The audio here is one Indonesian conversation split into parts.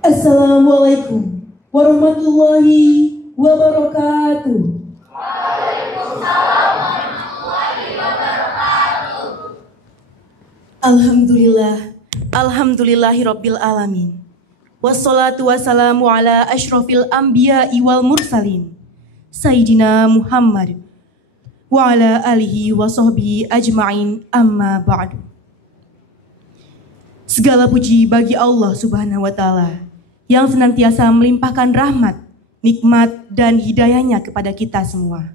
Assalamualaikum warahmatullahi wabarakatuh. Waalaikumsalam warahmatullahi wabarakatuh. Alhamdulillahirabbil alamin. Wassalatu wassalamu ala asyrafil anbiya'i wal mursalin. Sayyidina Muhammad wa ala alihi wa sahbihi ajma'in, amma ba'du. Segala puji bagi Allah Subhanahu wa taala yang senantiasa melimpahkan rahmat, nikmat, dan hidayahnya kepada kita semua.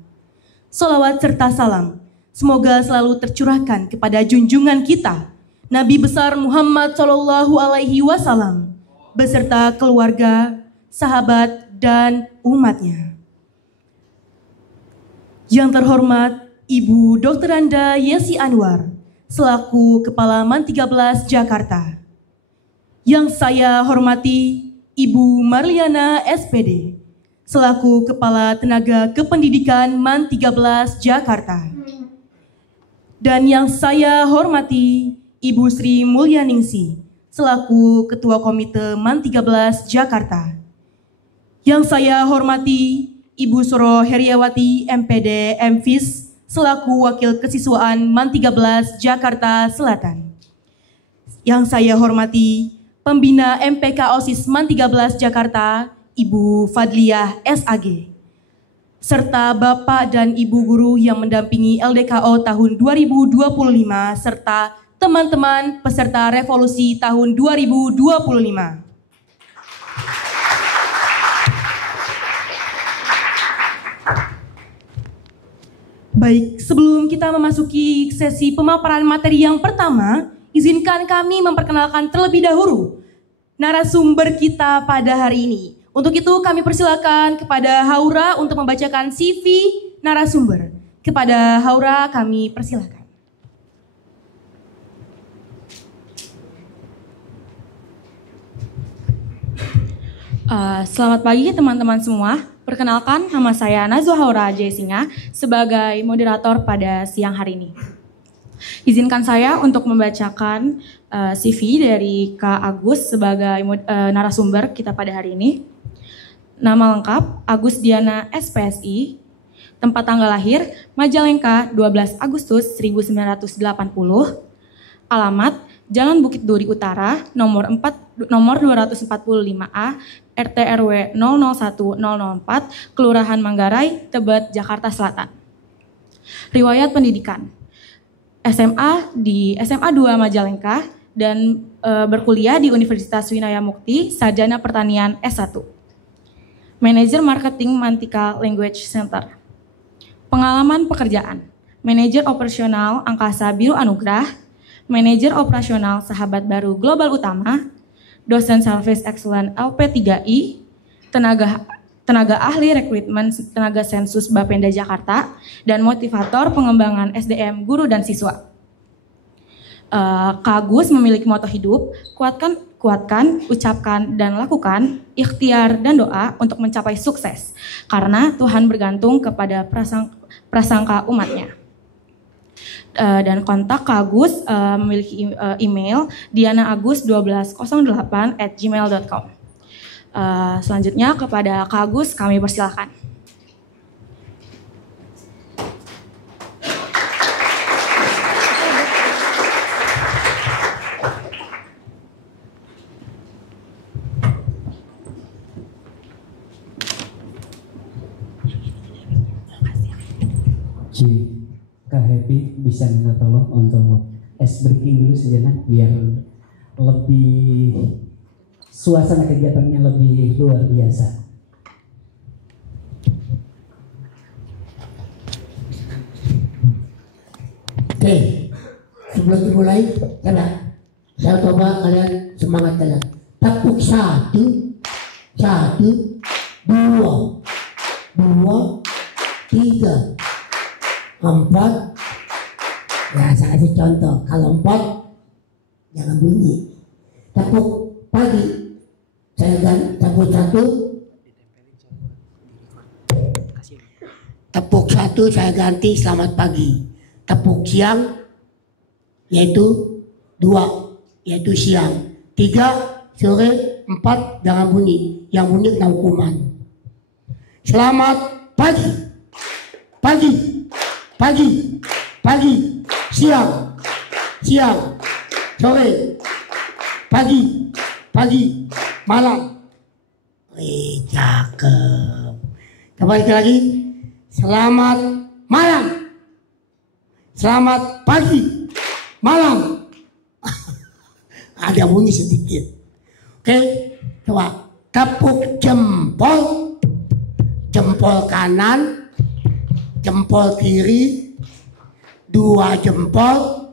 Salawat serta salam semoga selalu tercurahkan kepada junjungan kita, Nabi besar Muhammad Shallallahu Alaihi Wasallam, beserta keluarga, sahabat, dan umatnya. Yang terhormat Ibu Dr. Anda Yesi Anwar, selaku Kepala MAN 13 Jakarta. Yang saya hormati Ibu Marliana SPD, selaku Kepala Tenaga Kependidikan MAN 13 Jakarta. Dan yang saya hormati Ibu Sri Mulyaningsi, selaku Ketua Komite MAN 13 Jakarta. Yang saya hormati Ibu Soro Heriawati MPD MFIS, selaku Wakil Kesiswaan MAN 13 Jakarta Selatan. Yang saya hormati Pembina MPK OSIS MAN 13 Jakarta, Ibu Fadliyah SAG, serta Bapak dan Ibu Guru yang mendampingi LDKO tahun 2025, serta teman-teman peserta revolusi tahun 2025. Baik, sebelum kita memasuki sesi pemaparan materi yang pertama, izinkan kami memperkenalkan terlebih dahulu narasumber kita pada hari ini. Untuk itu kami persilakan kepada Haura untuk membacakan CV narasumber. Kepada Haura kami persilakan. Selamat pagi teman-teman semua. Perkenalkan, nama saya Nazwa Haura Jaisinga sebagai moderator pada siang hari ini. Izinkan saya untuk membacakan CV dari Kak Agus sebagai narasumber kita pada hari ini. Nama lengkap Agus Diana SPSI. Tempat tanggal lahir Majalengka 12 Agustus 1980. Alamat Jalan Bukit Duri Utara nomor 245A RT RW 001004 Kelurahan Manggarai, Tebet, Jakarta Selatan. Riwayat pendidikan SMA di SMA 2 Majalengka dan berkuliah di Universitas Winaya Mukti, Sarjana Pertanian S1. Manajer Marketing Mantika Language Center. Pengalaman pekerjaan, Manajer Operasional Angkasa Biru Anugrah, Manajer Operasional Sahabat Baru Global Utama, Dosen Service Excellent LP3I, tenaga ahli rekrutmen tenaga sensus Bapenda Jakarta, dan motivator pengembangan SDM guru dan siswa. Kak Agus memiliki moto hidup, kuatkan, ucapkan, dan lakukan, ikhtiar dan doa untuk mencapai sukses, karena Tuhan bergantung kepada prasangka umatnya. Dan kontak Kak Agus memiliki email dianaagus1208@gmail.com. Selanjutnya kepada Kak Agus kami persilakan. Kak Happy bisa minta tolong untuk ice breaking dulu sejenak biar lebih suasana kegiatannya lebih luar biasa. Oke, sebelum dimulai, saya coba kalian semangat kalian. Tepuk 1, 1, 2, 3, 4. Ya, saya kasih contoh. Kalau 4, jangan bunyi. Tepuk pagi, saya tepuk 1. Tepuk 1 saya ganti selamat pagi. tepuk siang, yaitu 2, yaitu siang. 3, sore. 4, jangan bunyi. Yang bunyi kena hukuman. Selamat pagi. Pagi. Pagi. Pagi. Siang. Siang. Sore. Pagi. Pagi. Malam. Wih, cakep. Coba lagi. Selamat malam. Selamat pagi. Malam. Ada bunyi sedikit. Oke, coba tepuk jempol. Jempol kanan, jempol kiri, 2 jempol.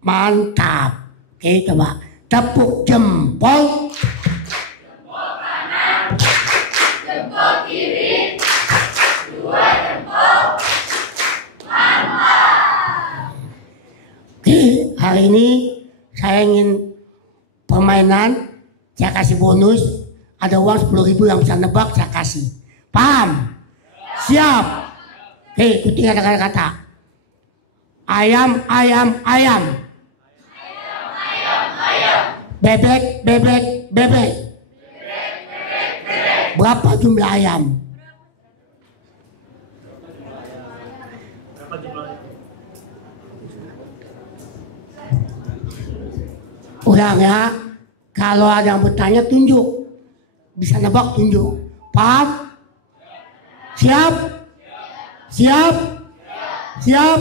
Mantap. Oke, coba tepuk jempol. Jempol kanan, jempol kiri, 2 jempol. Mantap. Oke, hari ini saya ingin permainan. Saya kasih bonus. Ada uang 10.000 yang bisa nebak, saya kasih. Paham? Siap? Oke, ikuti kata-kata. Ayam, ayam, ayam. Ayam, ayam, ayam. Bebek, bebek, bebek. Bebek, bebek, bebek. Berapa jumlah ayam? Ulang ya. Kalau ada yang bertanya tunjuk. Bisa nebak tunjuk. Paham? Siap? Siap? Siap?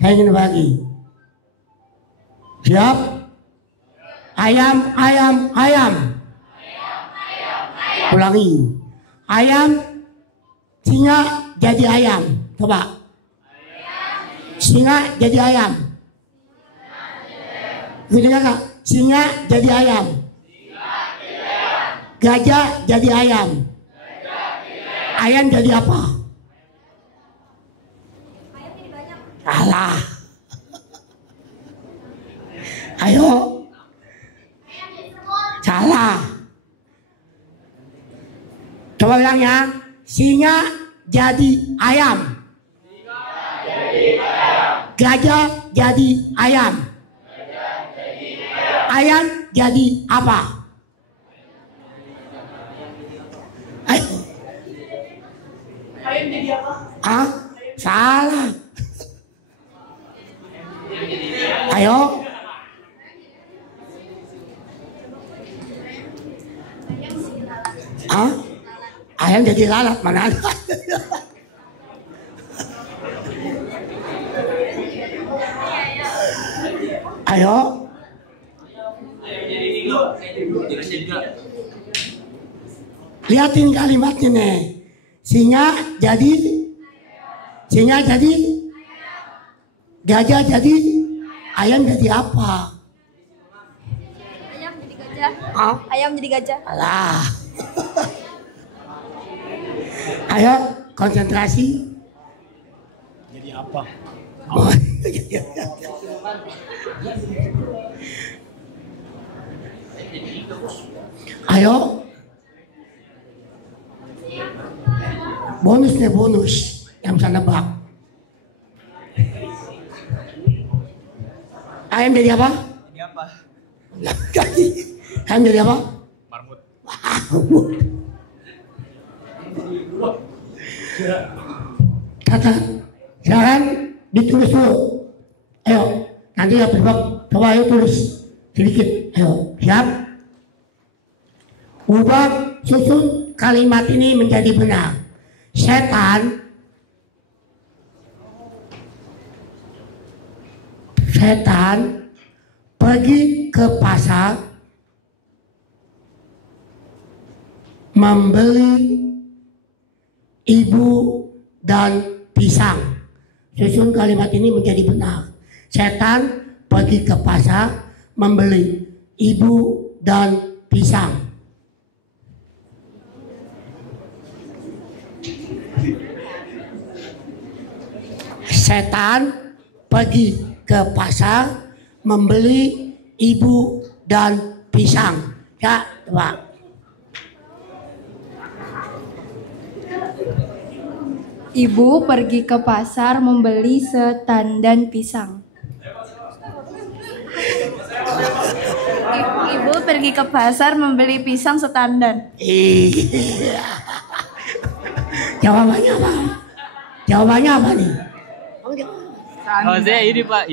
Saya ingin bagi. Siap? Ayam, ayam, ayam. Ulangi. Ayam, singa jadi ayam. Coba. Singa jadi ayam. Gitu kan? Singa jadi ayam. Gajah jadi ayam. Ayam jadi apa? Salah. Ayo. Salah. Coba bilang ya. Singa jadi ayam. Gajah jadi ayam. Ayam jadi apa? Ayo. Ayam jadi apa? Ah, salah. Ayo. Ah, ayam jadi lalat mana ada? Ayo. Lihatin kalimatnya nih. Singa jadi gajah jadi ayam jadi apa? Ayam jadi gajah. Ah? Ayam jadi gajah. Alah. Ayo konsentrasi. Jadi apa? Oh. Ayo. Bonus nih bonus yang bisa nebak. Ayam jadi apa? Jadi apa? Ayam jadi apa? Marmut. Kata, silakan ditulis dulu. Ayo, nanti ya tebak. Coba ayo tulis sedikit. Ayo, siap? Ubah susun kalimat ini menjadi benar. Setan pergi ke pasar membeli ibu dan pisang. Susun kalimat ini menjadi benar. Setan pergi ke pasar membeli ibu dan pisang. Setan pergi ke pasar membeli ibu dan pisang. Ya, Pak. Ibu pergi ke pasar membeli setandan pisang. Ibu pergi ke pasar membeli pisang setandan. Iya. Jawabannya apa? Jawabannya apa nih? Saya ini Pak,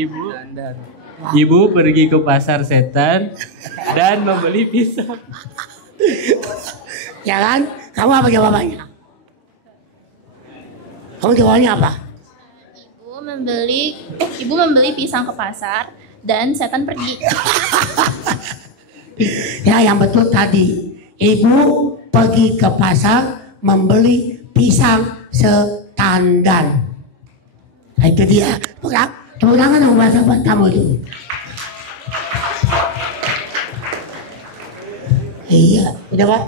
Ibu pergi ke pasar setan dan membeli pisang. Ya kan? Kamu apa jawabannya? Kamu jawabannya apa? Ibu membeli pisang ke pasar dan setan pergi. Ya, yang betul tadi. Ibu pergi ke pasar membeli pisang setandan. Nah, itu dia. Tepuk tangan dong bahasa buat kamu itu. Iya, udah Pak?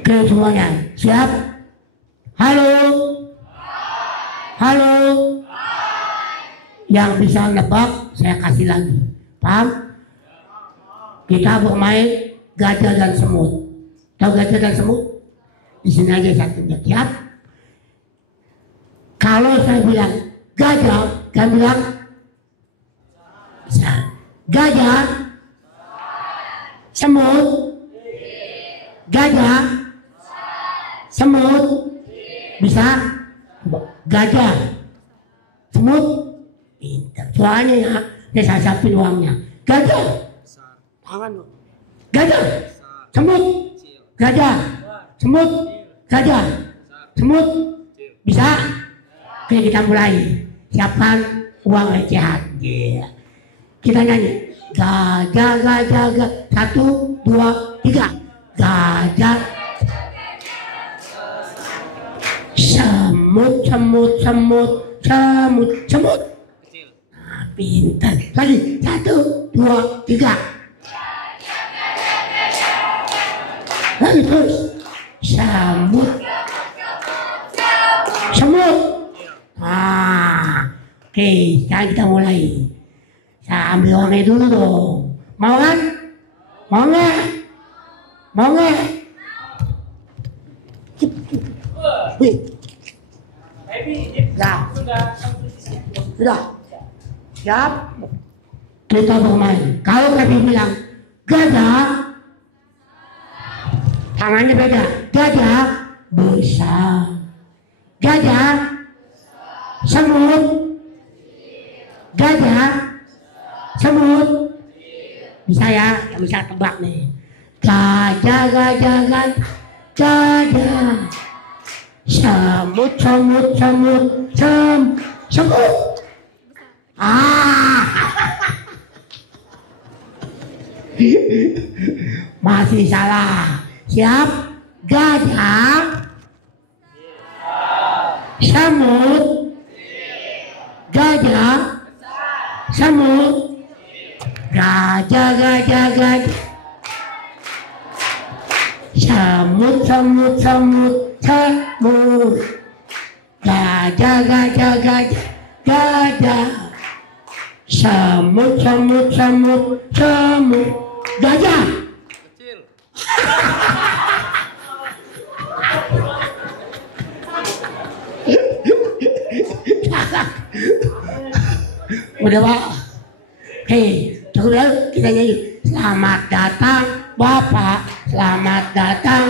Oke semuanya, siap? Halo? Halo? Yang bisa nebak, saya kasih lagi. Paham? Kita bermain gajah dan semut. Tahu gajah dan semut? Di sini aja saya tunjuk. Siap? Kalau saya bilang gajah, kan bilang bisa. Gajah, semut, gajah, semut, bisa. Gajah, semut, pintar. Soalnya ya, ini saya siapin uangnya. Gajah, tangan dulu. Gajah, semut, gajah, semut, gajah, semut, bisa. Oke, kita mulai. Siapkan uang recehan. Yeah. Kita nyanyi. Gajah, gajah, gajah. 1, 2, 3. Gajah. Semut, semut, semut, semut, semut. Nah, pintar. Lagi. 1, 2, 3. Lagi terus. Semut. Semut. Oke, sekarang kita mulai. Saya ambil uangnya dulu dong. Mau kan? Mau nggak? Mau nggak? Wih. Sudah. Siap? Kita bermain. Kalau Kapi bilang gajah, tangannya beda. Gajah besar. Gajah semut, gajah, semut, bisa ya, bisa tebak nih. Gajah, gajah, gajah, gajah, semut, semut, semut, semut. Masih salah. Siap? Gajah, semut, gajah, semut, gajah, gajah, gajah, semut, semut, semut, semut, gajah, gajah, gajah, gajah, semut, semut, semut, semut, gajah. Udah Pak? Oke, cukup ya kita nyanyi. Selamat datang Bapak, selamat datang.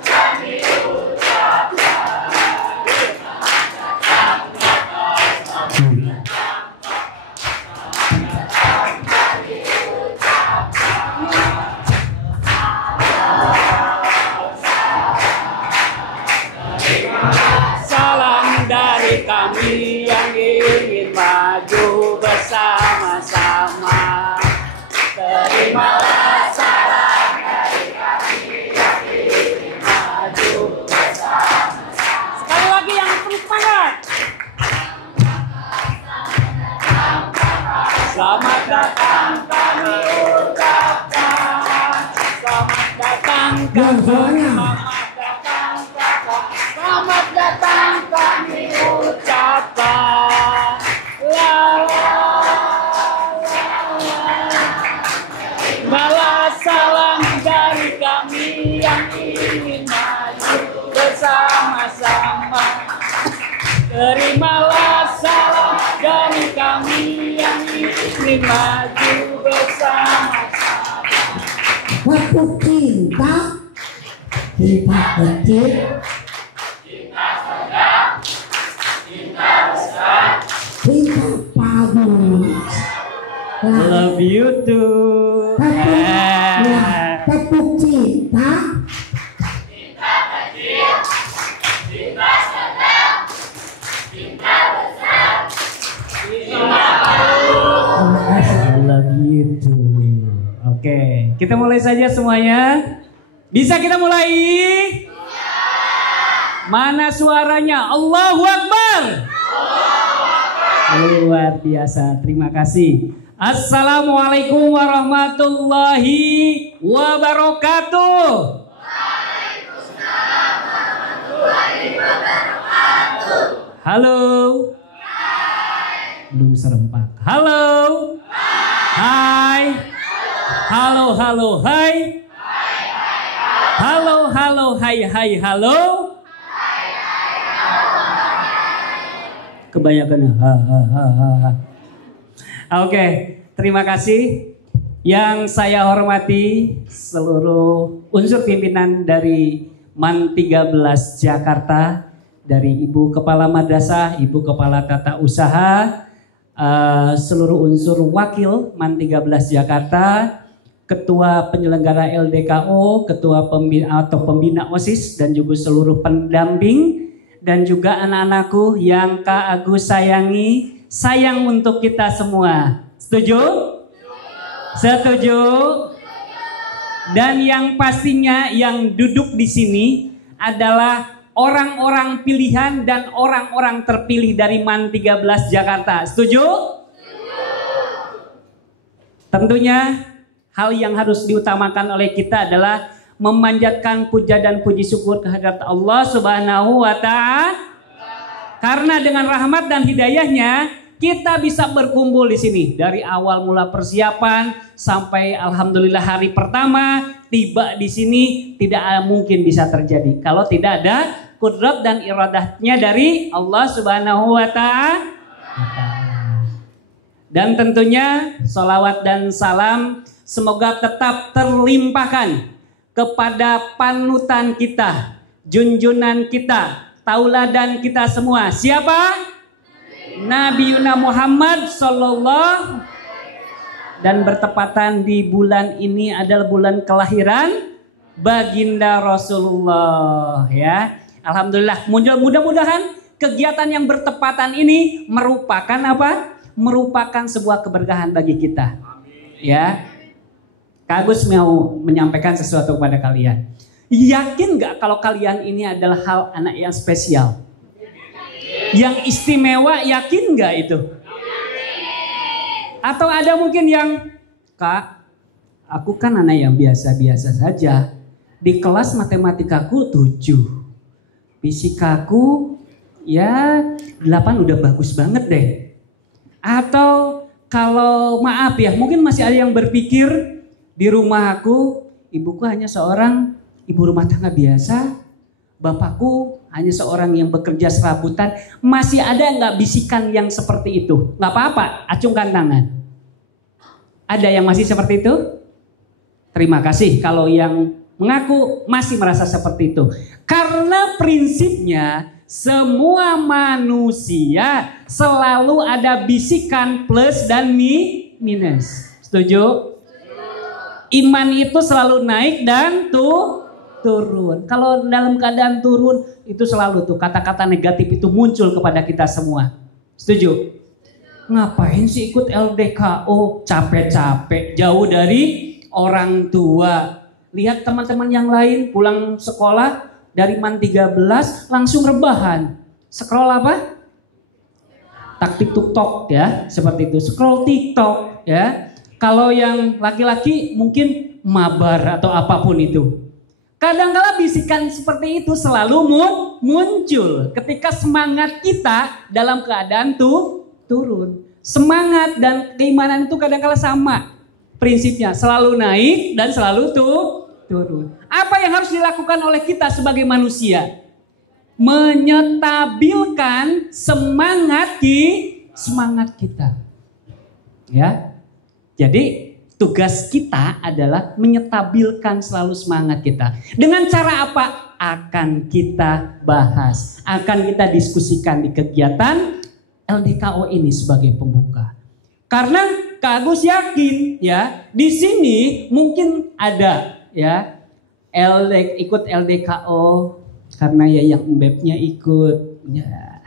Kami ucapkan selamat datang. Salam dari kami yang ingin maju bersama-sama. Terimalah salam dari kami yang ingin maju bersama-sama. Sekali lagi yang penuh semangat. Selamat datang kami ucapkan. Selamat datang kami. Selamat datang kami ucapkan. terimalah salam dari kami yang ingin maju bersama-sama. Waktu cinta kita kecil, cinta pagi. Love you too. Tepuk cinta. I love you too. Oke, kita mulai saja semuanya. Bisa kita mulai? Mana suaranya? Allahu Akbar. Luar biasa, terima kasih. Assalamualaikum warahmatullahi wabarakatuh. Halo. Belum serempak. Halo. Hai. Halo, halo, hai. Halo, halo, hai, hai, halo. Kebanyakan ha, ha, ha, ha. Oke, terima kasih. Yang saya hormati seluruh unsur pimpinan dari MAN 13 Jakarta, dari Ibu Kepala Madrasah, Ibu Kepala Tata Usaha, seluruh unsur wakil MAN 13 Jakarta, Ketua Penyelenggara LDKO, Ketua Pembina OSIS, dan juga seluruh pendamping, dan juga anak-anakku yang Kak Agus sayangi, sayang untuk kita semua. Setuju? Setuju? Dan yang pastinya yang duduk di sini adalah orang-orang pilihan dan orang-orang terpilih dari MAN 13 Jakarta. Setuju? Tentunya hal yang harus diutamakan oleh kita adalah memanjatkan puja dan puji syukur kehadirat Allah Subhanahu wa Ta'ala. Karena dengan rahmat dan hidayahnya kita bisa berkumpul di sini dari awal mula persiapan sampai alhamdulillah hari pertama tiba di sini, tidak mungkin bisa terjadi kalau tidak ada kudrat dan iradahnya dari Allah Subhanahu wa Ta'ala. Dan tentunya salawat dan salam semoga tetap terlimpahkan kepada panutan kita, junjunan kita, tauladan kita semua. Siapa? Nabi Yuna Muhammad Sallallahu. Dan bertepatan di bulan ini adalah bulan kelahiran baginda Rasulullah, ya. Alhamdulillah, mudah-mudahan kegiatan yang bertepatan ini merupakan apa? Merupakan sebuah keberkahan bagi kita. Ya. Kak Agus mau menyampaikan sesuatu kepada kalian. Yakin gak kalau kalian ini adalah hal anak yang spesial? Yang istimewa, yakin gak itu? Atau ada mungkin yang, Kak, aku kan anak yang biasa-biasa saja. Di kelas matematikaku 7. Fisikaku ya 8 udah bagus banget deh. Atau kalau maaf ya, mungkin masih ada yang berpikir di rumah aku, ibuku hanya seorang ibu rumah tangga biasa, bapakku hanya seorang yang bekerja serabutan. Masih ada nggak bisikan yang seperti itu? Nggak apa-apa, acungkan tangan. Ada yang masih seperti itu? Terima kasih kalau yang mengaku masih merasa seperti itu. Karena prinsipnya semua manusia selalu ada bisikan plus dan minus. Setuju? Iman itu selalu naik dan turun. Kalau dalam keadaan turun itu selalu tuh kata-kata negatif itu muncul kepada kita semua. Setuju? Ngapain sih ikut LDKO? Capek-capek jauh dari orang tua. Lihat teman-teman yang lain pulang sekolah dari MAN 13 langsung rebahan. Scroll apa? Taktik TikTok ya, seperti itu. Scroll TikTok ya. Kalau yang laki-laki mungkin mabar atau apapun itu. Kadang-kala bisikan seperti itu selalu muncul ketika semangat kita dalam keadaan turun. Semangat dan keimanan itu kadang-kala sama. Prinsipnya selalu naik dan selalu turun. Apa yang harus dilakukan oleh kita sebagai manusia? menyetabilkan semangat kita. Ya. Jadi tugas kita adalah menyetabilkan selalu semangat kita. Dengan cara apa? Akan kita bahas, akan kita diskusikan di kegiatan LDKO ini sebagai pembuka. Karena Kak Agus yakin ya, di sini mungkin ada ya ikut LDKO karena Yayang Embebnya ikut, ya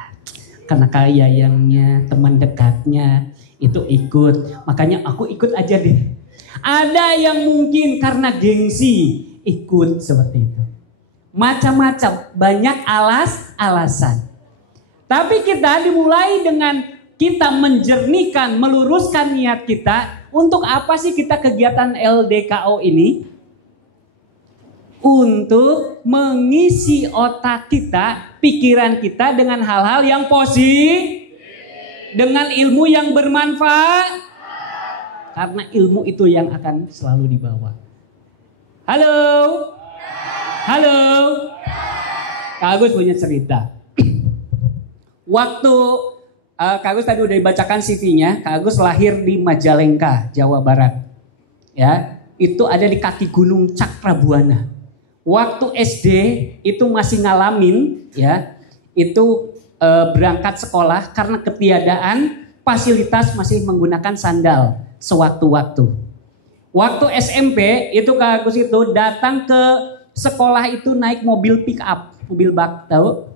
karena Yayangnya teman dekatnya itu ikut, makanya aku ikut aja deh. Ada yang mungkin karena gengsi ikut seperti itu. Macam-macam, banyak alasan. Tapi kita dimulai dengan kita menjernihkan, meluruskan niat kita. Untuk apa sih kita kegiatan LDKO ini? Untuk mengisi otak kita, pikiran kita dengan hal-hal yang positif. Dengan ilmu yang bermanfaat. Karena ilmu itu yang akan selalu dibawa. Halo. Halo. Kak Agus punya cerita. Waktu Kak Agus tadi udah dibacakan CV-nya. Kak Agus lahir di Majalengka, Jawa Barat. Ya, itu ada di kaki Gunung Cakrabuana. Waktu SD itu masih ngalamin ya, itu berangkat sekolah karena ketiadaan fasilitas masih menggunakan sandal sewaktu-waktu. Waktu SMP itu Kak Agus itu datang ke sekolah itu naik mobil pick up, mobil bak, tahu?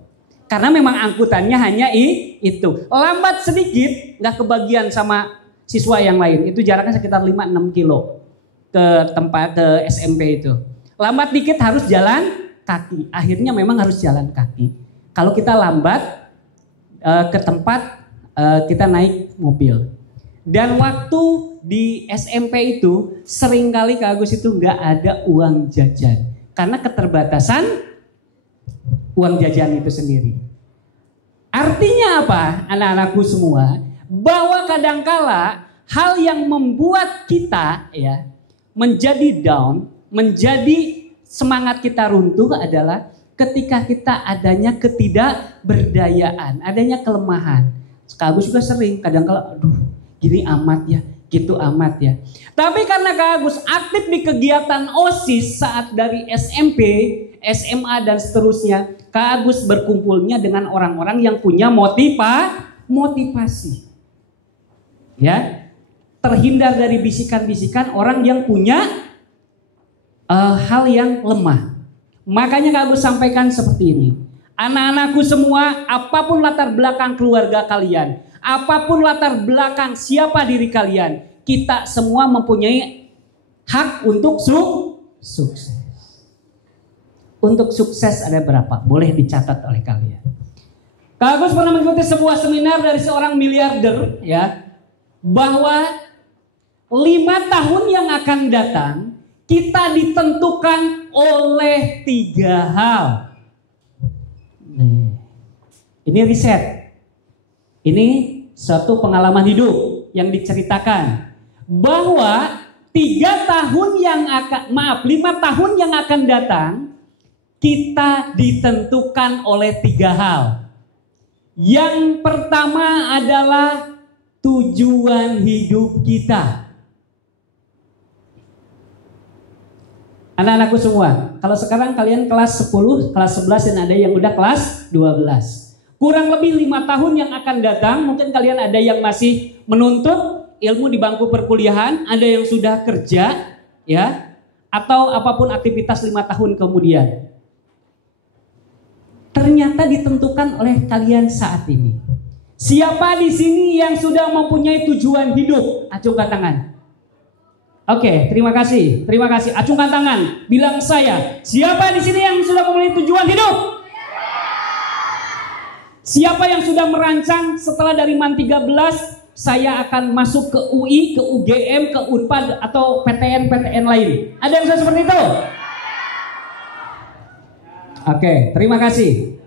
Karena memang angkutannya hanya itu. Lambat sedikit, nggak kebagian sama siswa yang lain. Itu jaraknya sekitar 5-6 kilo ke tempat ke SMP itu. Lambat dikit harus jalan kaki. Akhirnya memang harus jalan kaki. Kalau kita lambat ke tempat kita naik mobil. Dan waktu di SMP itu seringkali Kak Agus itu nggak ada uang jajan. Karena keterbatasan uang jajan itu sendiri. Artinya apa anak-anakku semua? Bahwa kadangkala hal yang membuat kita ya menjadi down, menjadi semangat kita runtuh adalah ketika kita adanya ketidakberdayaan, adanya kelemahan. Kak Agus juga sering kadang-kala aduh gini amat ya, gitu amat ya. Tapi karena Kak Agus aktif di kegiatan OSIS saat dari SMP, SMA dan seterusnya, Kak Agus berkumpulnya dengan orang-orang yang punya motivasi. Ya, terhindar dari bisikan-bisikan orang yang punya hal yang lemah. Makanya Kak Agus sampaikan seperti ini. Anak-anakku semua, apapun latar belakang keluarga kalian, apapun latar belakang siapa diri kalian, kita semua mempunyai hak untuk sukses. Untuk sukses ada berapa? Boleh dicatat oleh kalian. Kak Agus pernah mengikuti sebuah seminar dari seorang miliarder ya, bahwa 5 tahun yang akan datang kita ditentukan oleh 3 hal. Ini riset. Ini suatu pengalaman hidup yang diceritakan bahwa 5 tahun yang akan datang kita ditentukan oleh 3 hal. Yang pertama adalah tujuan hidup kita. Anak-anakku semua, kalau sekarang kalian kelas 10, kelas 11 dan ada yang udah kelas 12. Kurang lebih 5 tahun yang akan datang, mungkin kalian ada yang masih menuntut ilmu di bangku perkuliahan, ada yang sudah kerja, ya, atau apapun aktivitas 5 tahun kemudian. Ternyata ditentukan oleh kalian saat ini. Siapa di sini yang sudah mempunyai tujuan hidup? Acungkan tangan. Oke, terima kasih. Terima kasih. Acungkan tangan. Bilang saya. Siapa di sini yang sudah mempunyai tujuan hidup? Siapa yang sudah merancang setelah dari MAN 13 saya akan masuk ke UI, ke UGM, ke Unpad atau PTN lain? Ada yang sudah seperti itu? Oke, terima kasih.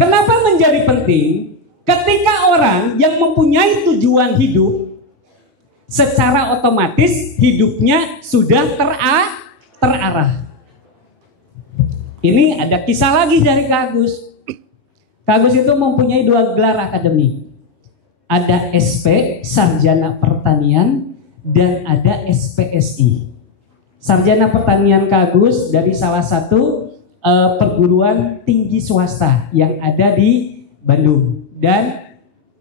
Kenapa menjadi penting? Ketika orang yang mempunyai tujuan hidup, secara otomatis hidupnya sudah terarah. Ini ada kisah lagi dari Kak Agus. Kak Agus itu mempunyai 2 gelar akademik. Ada SP, Sarjana Pertanian, dan ada SPSI. Sarjana Pertanian Kak Agus dari salah satu perguruan tinggi swasta yang ada di Bandung. Dan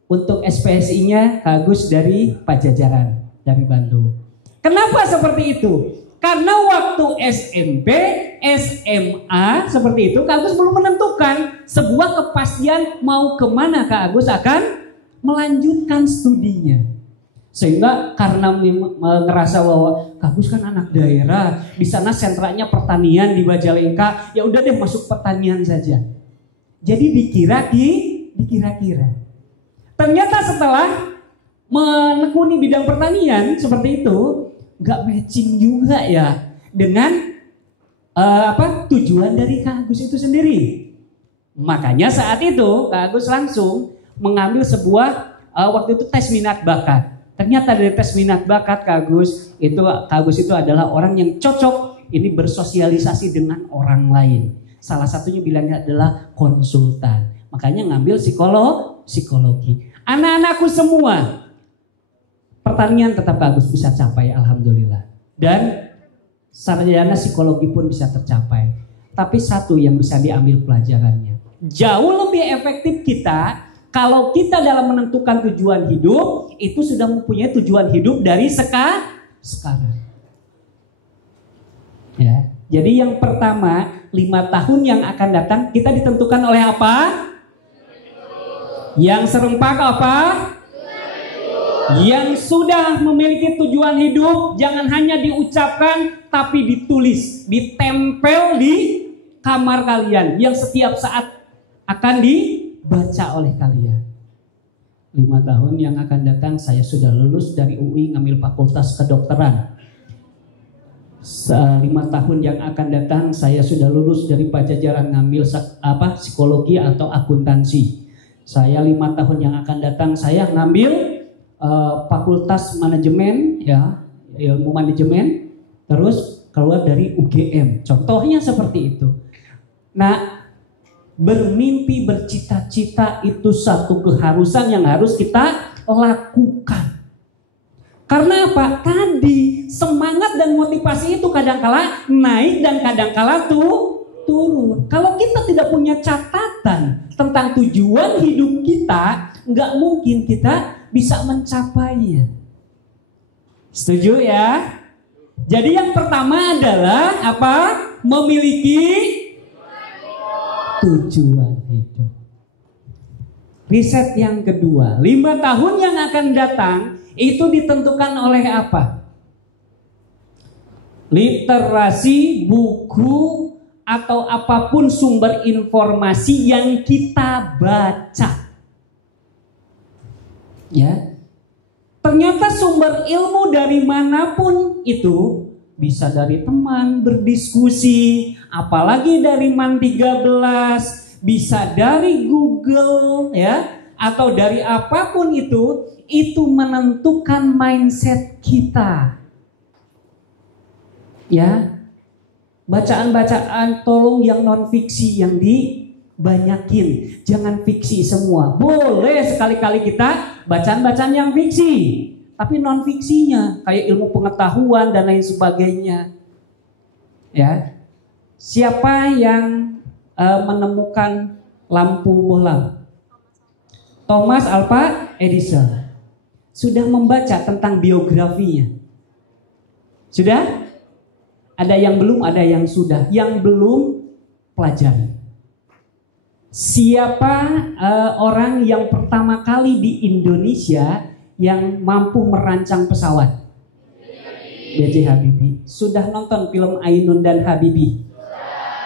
untuk SPSI-nya Kak Agus dari Pajajaran, dari Bandung. Kenapa seperti itu? Karena waktu SMP, SMA seperti itu Kak Agus belum menentukan sebuah kepastian mau kemana Kak Agus akan melanjutkan studinya. Sehingga karena ngerasa bahwa Kak Agus kan anak daerah, di sana sentranya pertanian di Majalengka, ya udah deh masuk pertanian saja. Jadi dikira-kira. Ternyata setelah menekuni bidang pertanian seperti itu, nggak matching juga ya dengan tujuan dari Kak Agus itu sendiri. Makanya saat itu Kak Agus langsung mengambil sebuah waktu itu tes minat bakat. Ternyata dari tes minat bakat Kak Agus itu adalah orang yang cocok ini bersosialisasi dengan orang lain. Salah satunya bilangnya adalah konsultan. Makanya ngambil psikologi. Anak-anakku semua, pertanian tetap Kak Agus bisa capai, alhamdulillah. Dan sarjana psikologi pun bisa tercapai. Tapi satu yang bisa diambil pelajarannya, jauh lebih efektif kita kalau kita dalam menentukan tujuan hidup itu sudah mempunyai tujuan hidup dari sekarang. Ya, jadi yang pertama 5 tahun yang akan datang kita ditentukan oleh apa? Yang serempak apa? Yang sudah memiliki tujuan hidup jangan hanya diucapkan tapi ditulis, ditempel di kamar kalian yang setiap saat akan dibaca oleh kalian. 5 tahun yang akan datang saya sudah lulus dari UI ngambil fakultas kedokteran. 5 tahun yang akan datang saya sudah lulus dari Pajajaran ngambil psikologi atau akuntansi. Saya 5 tahun yang akan datang saya ngambil fakultas manajemen ya, ilmu manajemen, terus keluar dari UGM. Contohnya seperti itu. Nah, bermimpi, bercita-cita itu satu keharusan yang harus kita lakukan. Karena apa? Tadi semangat dan motivasi itu kadangkala naik dan kadangkala turun. Kalau kita tidak punya catatan tentang tujuan hidup kita, nggak mungkin kita bisa mencapainya. Setuju ya? Jadi yang pertama adalah apa? Memiliki tujuan hidup. Riset yang kedua, 5 tahun yang akan datang itu ditentukan oleh apa? Literasi, buku, atau apapun sumber informasi yang kita baca. Ya. Ternyata sumber ilmu dari manapun itu bisa dari teman berdiskusi, apalagi dari Man 13, bisa dari Google ya, atau dari apapun itu menentukan mindset kita. Ya. Bacaan-bacaan tolong yang non fiksi yang dibanyakin, jangan fiksi semua. Boleh sekali-kali kita bacaan-bacaan yang fiksi, tapi non fiksinya kayak ilmu pengetahuan dan lain sebagainya. Ya, siapa yang menemukan lampu bohlam? Thomas Alva Edison. Sudah membaca tentang biografinya? Sudah? Ada yang belum, ada yang sudah. Yang belum, pelajari. Siapa orang yang pertama kali di Indonesia yang mampu merancang pesawat? B.J. Habibie. Sudah nonton film Ainun dan Habibie?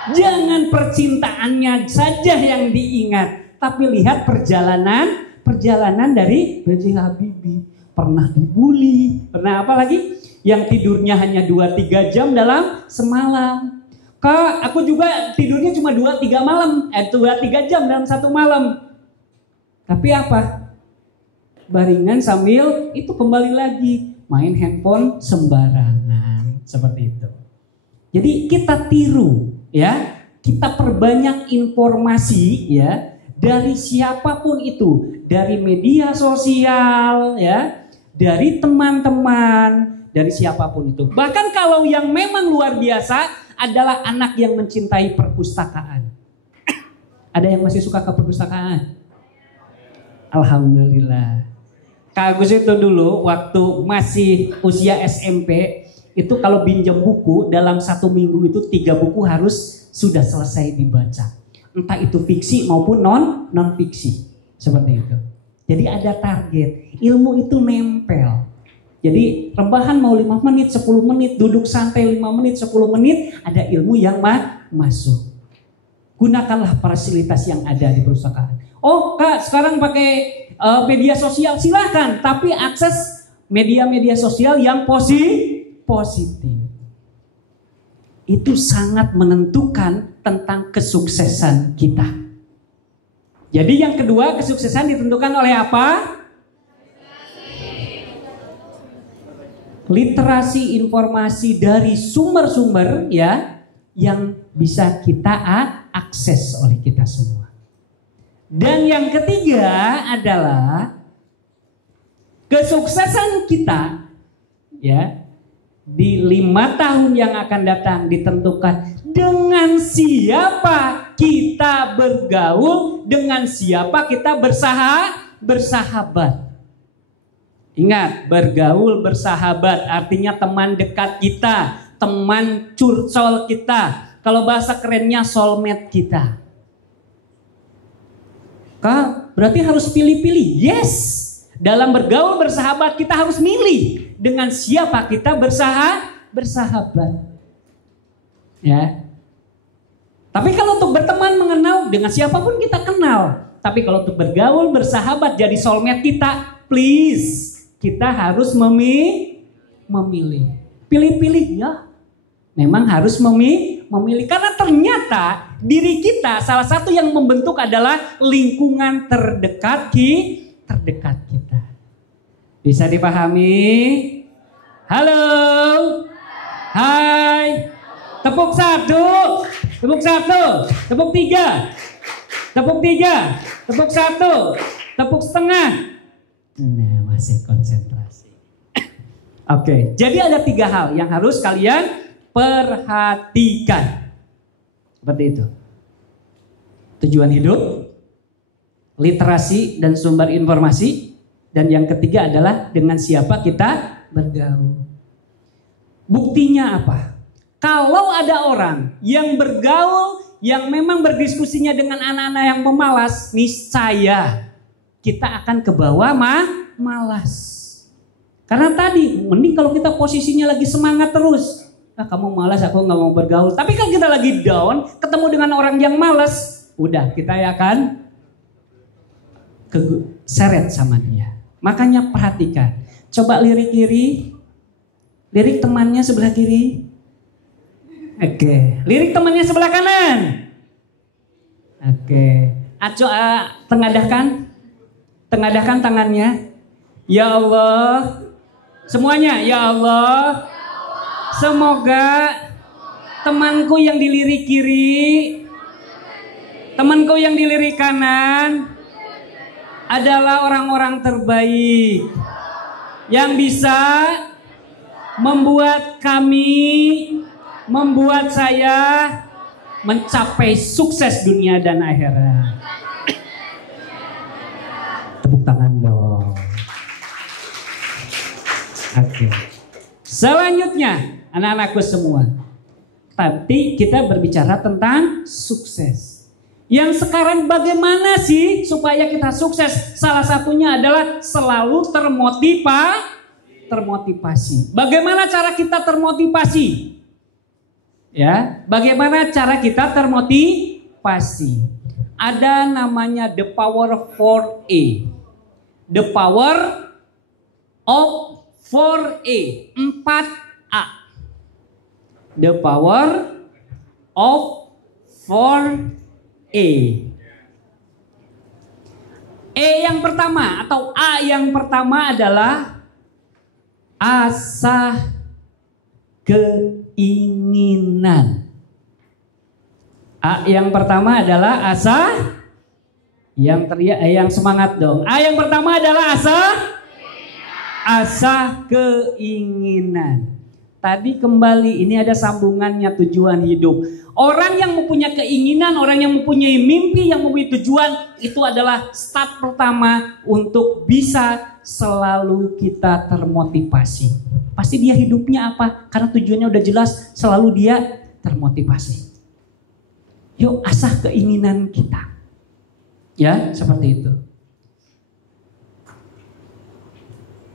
Jangan percintaannya saja yang diingat, tapi lihat perjalanan dari B.J. Habibie. Pernah dibully, pernah apa lagi? Yang tidurnya hanya 2-3 jam dalam semalam. Kak, aku juga tidurnya cuma 2-3 jam dalam satu malam. Tapi apa? Baringan sambil itu kembali lagi main handphone sembarangan, seperti itu. Jadi kita tiru ya kita perbanyak informasi ya dari siapapun itu, dari media sosial ya, dari teman-teman, dari siapapun itu. Bahkan kalau yang memang luar biasa adalah anak yang mencintai perpustakaan. Ada yang masih suka ke perpustakaan? Alhamdulillah. Kak Agus itu dulu waktu masih usia SMP itu kalau pinjam buku dalam 1 minggu itu 3 buku harus sudah selesai dibaca. Entah itu fiksi maupun non fiksi. Seperti itu. Jadi ada target. Ilmu itu nempel. Jadi rebahan mau 5 menit, 10 menit, duduk santai 5 menit, 10 menit, ada ilmu yang masuk. Gunakanlah fasilitas yang ada di perpustakaan. Oh Kak, sekarang pakai media sosial, silahkan. Tapi akses media-media sosial yang positif. Itu sangat menentukan tentang kesuksesan kita. Jadi yang kedua, kesuksesan ditentukan oleh apa? Literasi informasi dari sumber-sumber ya yang bisa kita akses oleh kita semua. Dan yang ketiga adalah kesuksesan kita ya di 5 tahun yang akan datang ditentukan dengan siapa kita bergaul, dengan siapa kita bersahabat. Ingat, bergaul bersahabat artinya teman dekat kita, teman curcol kita. Kalau bahasa kerennya soulmate kita. Kak, berarti harus pilih-pilih. Yes, dalam bergaul bersahabat kita harus milih dengan siapa kita bersahabat. Ya. Tapi kalau untuk berteman mengenal dengan siapapun kita kenal. Tapi kalau untuk bergaul bersahabat jadi soulmate kita, please kita harus memilih. Pilih-pilih ya. Memang harus memilih karena ternyata diri kita salah satu yang membentuk adalah lingkungan terdekat kita. Bisa dipahami? Halo. Hai. Tepuk 1. Tepuk 1. Tepuk 3. Tepuk 3. Tepuk 1. Tepuk setengah. Nah, masih konsentrasi. Oke, jadi ada 3 hal yang harus kalian perhatikan. Seperti itu. Tujuan hidup, literasi dan sumber informasi, dan yang ketiga adalah dengan siapa kita bergaul. Buktinya apa? Kalau ada orang yang bergaul, yang memang berdiskusinya dengan anak-anak yang pemalas, niscaya kita akan ke bawah malas. Karena tadi, mending kalau kita posisinya lagi semangat terus. Ah, kamu malas, aku gak mau bergaul. Tapi kalau kita lagi down, ketemu dengan orang yang malas, udah kita akan seret sama dia. Makanya perhatikan. Coba lirik kiri, lirik temannya sebelah kiri. Oke, lirik temannya sebelah kanan. Oke, tengadahkan tangannya. Ya Allah, semuanya. Ya Allah, semoga temanku yang dilirik kiri, temanku yang dilirik kanan adalah orang-orang terbaik yang bisa membuat saya mencapai sukses dunia dan akhirat. Tepuk tangan dong. Oke. Selanjutnya, anak-anakku semua. Tadi kita berbicara tentang sukses. Yang sekarang bagaimana sih supaya kita sukses? Salah satunya adalah selalu termotivasi. Bagaimana cara kita termotivasi? Ya, bagaimana cara kita termotivasi? Ada namanya the power 4A. The power of 4A, 4A. The power of 4A. E yang pertama atau A yang pertama adalah asa keinginan. Yang pertama adalah asa. Yang semangat dong. Yang pertama adalah asa keinginan. Tadi kembali ini ada sambungannya tujuan hidup. Orang yang mempunyai keinginan, orang yang mempunyai mimpi, yang mempunyai tujuan, itu adalah start pertama untuk bisa selalu kita termotivasi. Pasti dia hidupnya apa? Karena tujuannya udah jelas, selalu dia termotivasi. Yuk asah keinginan kita. Ya, seperti itu.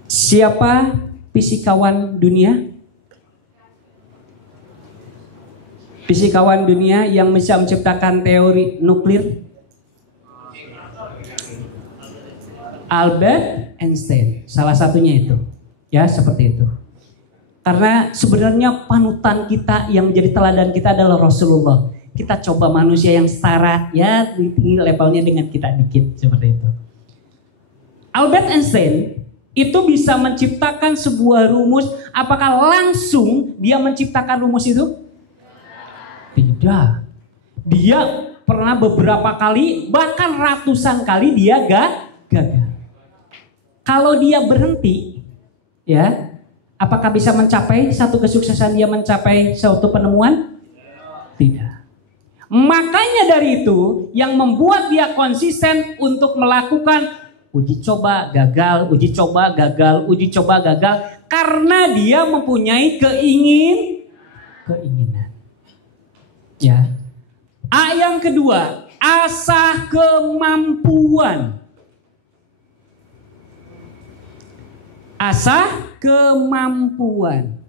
Siapa fisikawan dunia? Fisikawan dunia yang bisa menciptakan teori nuklir? Albert Einstein, salah satunya itu. Ya, seperti itu. Karena sebenarnya panutan kita yang menjadi teladan kita adalah Rasulullah. Kita coba manusia yang setara, ya tinggi levelnya dengan kita dikit, seperti itu. Albert Einstein itu bisa menciptakan sebuah rumus. Apakah langsung dia menciptakan rumus itu? Tidak. Dia pernah beberapa kali, bahkan ratusan kali dia gagal. Kalau dia berhenti, ya, apakah bisa mencapai satu kesuksesan, dia mencapai suatu penemuan? Tidak. Makanya dari itu yang membuat dia konsisten untuk melakukan uji coba gagal, uji coba gagal, uji coba gagal, karena dia mempunyai keinginan. Ya. Yang kedua, asah kemampuan. Asah kemampuan.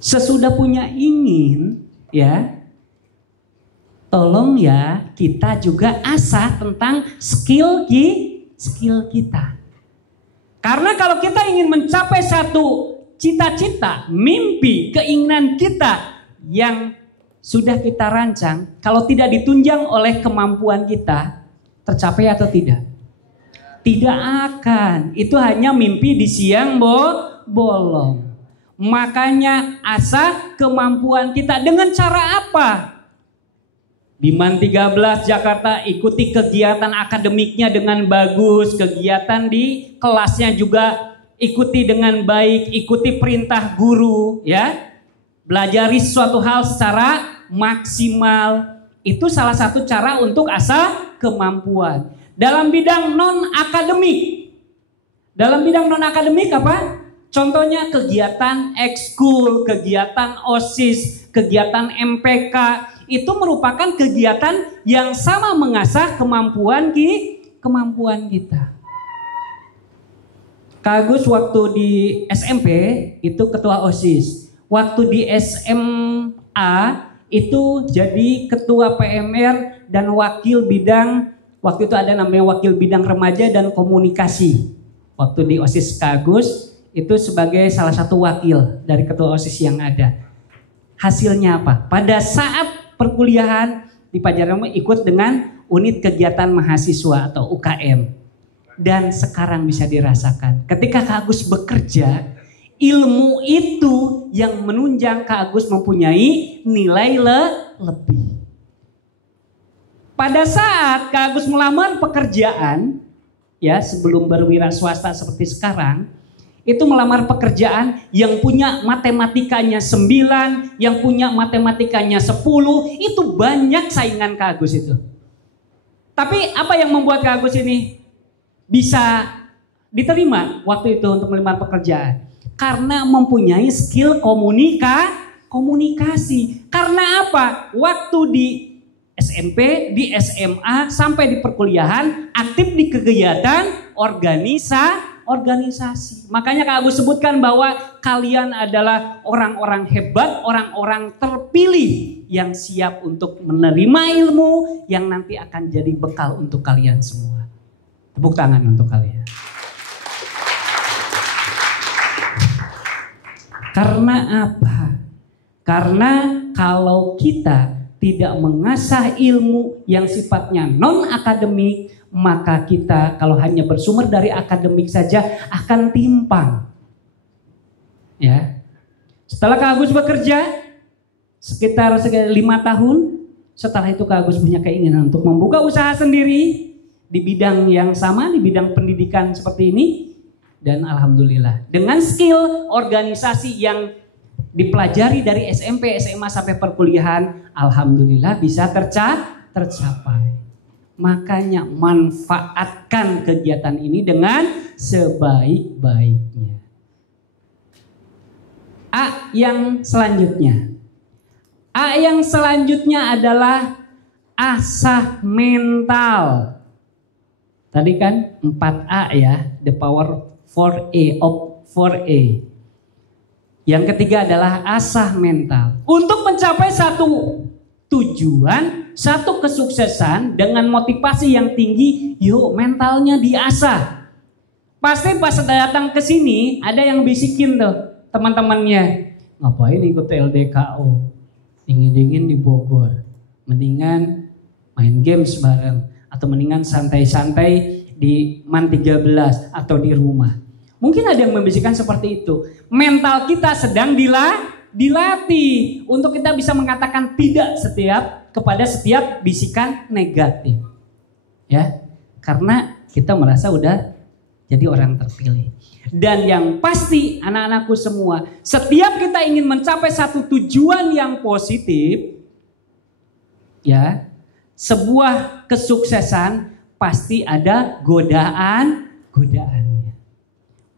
Sesudah punya ingin, ya, tolong ya kita juga asah tentang skill kita. Karena kalau kita ingin mencapai satu cita-cita, mimpi, keinginan kita yang sudah kita rancang, kalau tidak ditunjang oleh kemampuan kita, tercapai atau tidak? Tidak akan. Itu hanya mimpi di siang bolong. Makanya asah kemampuan kita dengan cara apa? Di MAN 13 Jakarta ikuti kegiatan akademiknya dengan bagus, kegiatan di kelasnya juga ikuti dengan baik, ikuti perintah guru, ya. Belajari suatu hal secara maksimal. Itu salah satu cara untuk asah kemampuan. Dalam bidang non-akademik. Dalam bidang non-akademik apa? Contohnya kegiatan ekskul, kegiatan OSIS, kegiatan MPK. Itu merupakan kegiatan yang sama mengasah kemampuan kita. Kak Agus waktu di SMP itu ketua OSIS. Waktu di SMA itu jadi ketua PMR dan wakil bidang, waktu itu ada namanya wakil bidang remaja dan komunikasi. Waktu di OSIS Kak Agus itu sebagai salah satu wakil dari ketua OSIS yang ada. Hasilnya apa? Pada saat perkuliahan di Pajarama ikut dengan unit kegiatan mahasiswa atau UKM. Dan sekarang bisa dirasakan. Ketika Kak Agus bekerja, ilmu itu yang menunjang Kak Agus mempunyai nilai lebih. Pada saat Kak Agus melamar pekerjaan, ya sebelum berwira swasta seperti sekarang, itu melamar pekerjaan yang punya matematikanya 9, yang punya matematikanya 10, itu banyak saingan Kak Agus itu. Tapi apa yang membuat Kak Agus ini bisa diterima waktu itu untuk melamar pekerjaan? Karena mempunyai skill komunikasi. Ka apa? Waktu di SMP, di SMA, sampai di perkuliahan, aktif di kegiatan organisasi. Makanya Kak Agus sebutkan bahwa kalian adalah orang-orang hebat, orang-orang terpilih yang siap untuk menerima ilmu yang nanti akan jadi bekal untuk kalian semua. Tepuk tangan untuk kalian. Karena apa? Karena kalau kita tidak mengasah ilmu yang sifatnya non-akademik, maka kita kalau hanya bersumber dari akademik saja akan timpang. Ya. Setelah Kak Agus bekerja, sekitar 5 tahun. Setelah itu Kak Agus punya keinginan untuk membuka usaha sendiri di bidang yang sama, di bidang pendidikan seperti ini. Dan alhamdulillah dengan skill organisasi yang dipelajari dari SMP, SMA sampai perkuliahan, alhamdulillah bisa tercapai. Makanya manfaatkan kegiatan ini dengan sebaik-baiknya. A yang selanjutnya. A yang selanjutnya adalah asah mental. Tadi kan 4A ya, the power 4A of 4A. Yang ketiga adalah asah mental. Untuk mencapai satu tujuan, satu kesuksesan dengan motivasi yang tinggi, yuk mentalnya diasah. Pasti pas datang ke sini ada yang bisikin tuh teman-temannya, ngapain ikut LDKO, dingin-dingin di Bogor, mendingan main games bareng atau mendingan santai-santai di MAN 13 atau di rumah. Mungkin ada yang membisikkan seperti itu. Mental kita sedang dilatih untuk kita bisa mengatakan tidak kepada setiap bisikan negatif. Ya. Karena kita merasa udah jadi orang terpilih. Dan yang pasti anak-anakku semua, setiap kita ingin mencapai satu tujuan yang positif, ya, sebuah kesuksesan pasti ada godaannya.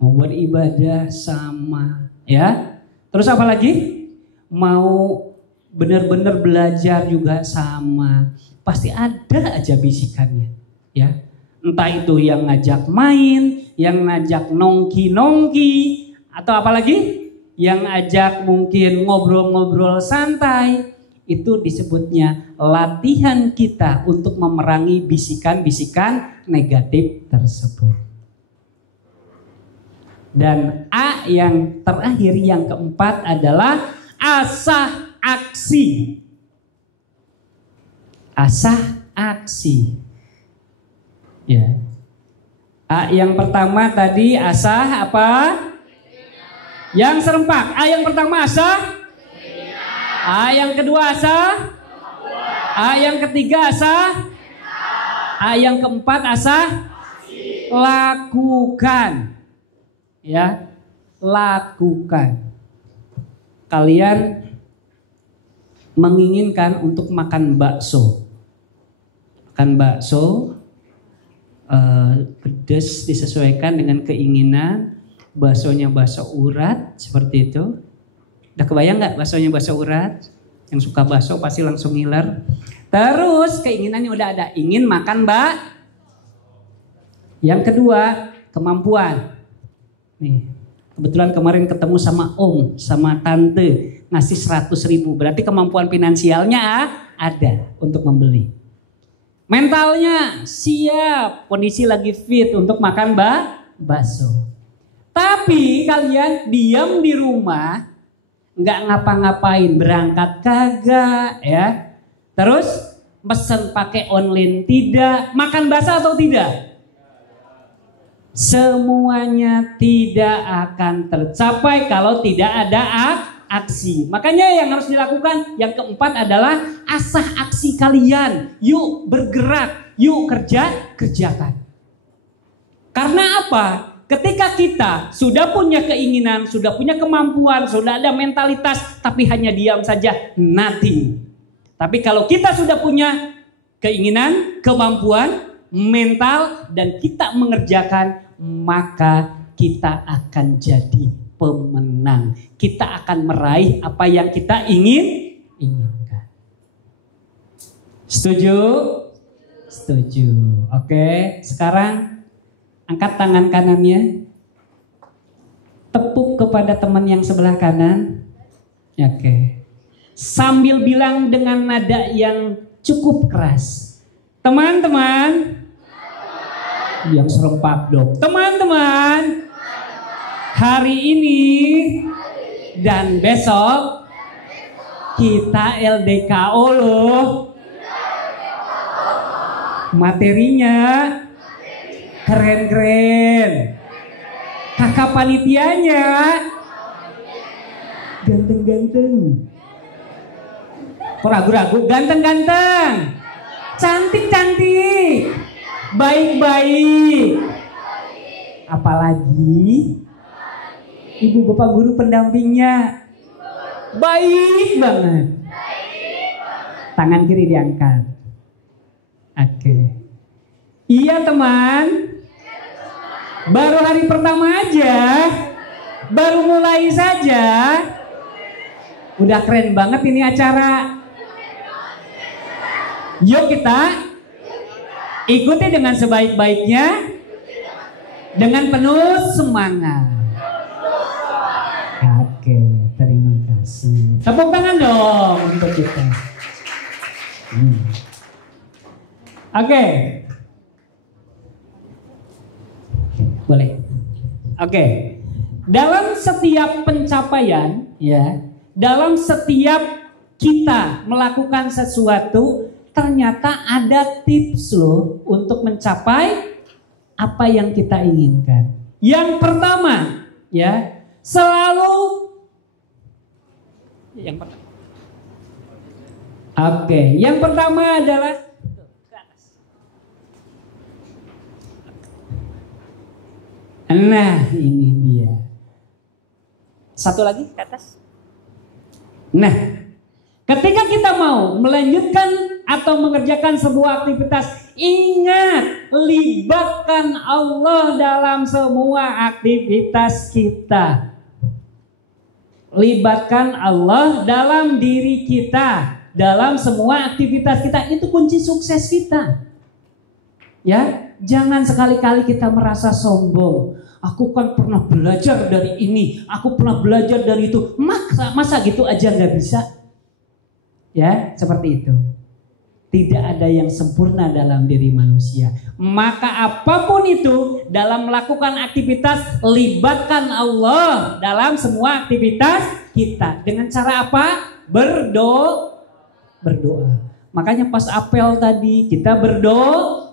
Mau beribadah sama, ya. Terus apa lagi? Mau benar-benar belajar juga sama. Pasti ada aja bisikannya, ya. Entah itu yang ngajak main, yang ngajak nongki-nongki, atau apalagi yang ngajak mungkin ngobrol-ngobrol santai. Itu disebutnya latihan kita untuk memerangi bisikan-bisikan negatif tersebut. Dan A yang terakhir, yang keempat adalah asah aksi. Asah aksi. Ya. A yang pertama tadi asah apa? Yang serempak. A yang pertama asah. A yang kedua asah. A yang ketiga asah. A yang keempat asah. Lakukan. Ya, lakukan. Kalian menginginkan untuk makan bakso. Makan bakso, pedas disesuaikan dengan keinginan. Baksonya bakso urat seperti itu. Udah kebayang nggak baksonya bakso urat? Yang suka bakso pasti langsung ngiler. Terus keinginannya udah ada, ingin makan Yang kedua, kemampuan. Nih, kebetulan kemarin ketemu sama om, sama tante, ngasih 100.000. Berarti kemampuan finansialnya ada untuk membeli. Mentalnya siap, kondisi lagi fit untuk makan bakso. Tapi kalian diam di rumah, nggak ngapa-ngapain, berangkat kagak, ya. Terus pesen pakai online tidak, makan bakso atau tidak? Semuanya tidak akan tercapai kalau tidak ada aksi. Makanya yang harus dilakukan yang keempat adalah asah aksi kalian. Yuk bergerak, yuk kerjakan. Karena apa? Ketika kita sudah punya keinginan, sudah punya kemampuan, sudah ada mentalitas, tapi hanya diam saja, nothing. Tapi kalau kita sudah punya keinginan, kemampuan, mental, dan kita mengerjakan, maka kita akan jadi pemenang. Kita akan meraih apa yang kita inginkan. Setuju? Setuju. Oke, sekarang angkat tangan kanannya. Tepuk kepada teman yang sebelah kanan. Oke. Sambil bilang dengan nada yang cukup keras. Teman-teman. Yang serempak dong. Teman-teman. Hari ini dan besok kita LDKO loh. Materinya keren-keren. Kakak panitianya ganteng-ganteng. Kok ragu-ragu? Ganteng-ganteng, cantik-cantik, baik-baik. Apalagi ibu bapak guru pendampingnya baik banget. Tangan kiri diangkat. Oke. Iya teman. Baru hari pertama aja. Baru mulai saja. Udah keren banget ini acara. Yuk kita ikuti dengan sebaik-baiknya. Dengan penuh semangat. Oke, terima kasih. Tepuk tangan dong untuk kita. Oke. Boleh. Oke. Dalam setiap pencapaian, ya, dalam setiap kita melakukan sesuatu, ternyata ada tips loh untuk mencapai apa yang kita inginkan. Yang pertama, ya, selalu yang pertama. Oke, yang pertama adalah nah, ini dia. Satu lagi ke atas. Nah, ketika kita mau melanjutkan atau mengerjakan sebuah aktivitas, ingat, libatkan Allah dalam semua aktivitas kita. Libatkan Allah dalam diri kita, dalam semua aktivitas kita. Itu kunci sukses kita. Ya, jangan sekali-kali kita merasa sombong. Aku kan pernah belajar dari ini, aku pernah belajar dari itu. Masa gitu aja nggak bisa? Ya, seperti itu. Tidak ada yang sempurna dalam diri manusia. Maka apapun itu, dalam melakukan aktivitas, libatkan Allah dalam semua aktivitas kita. Dengan cara apa? Berdoa. Makanya pas apel tadi, kita berdoa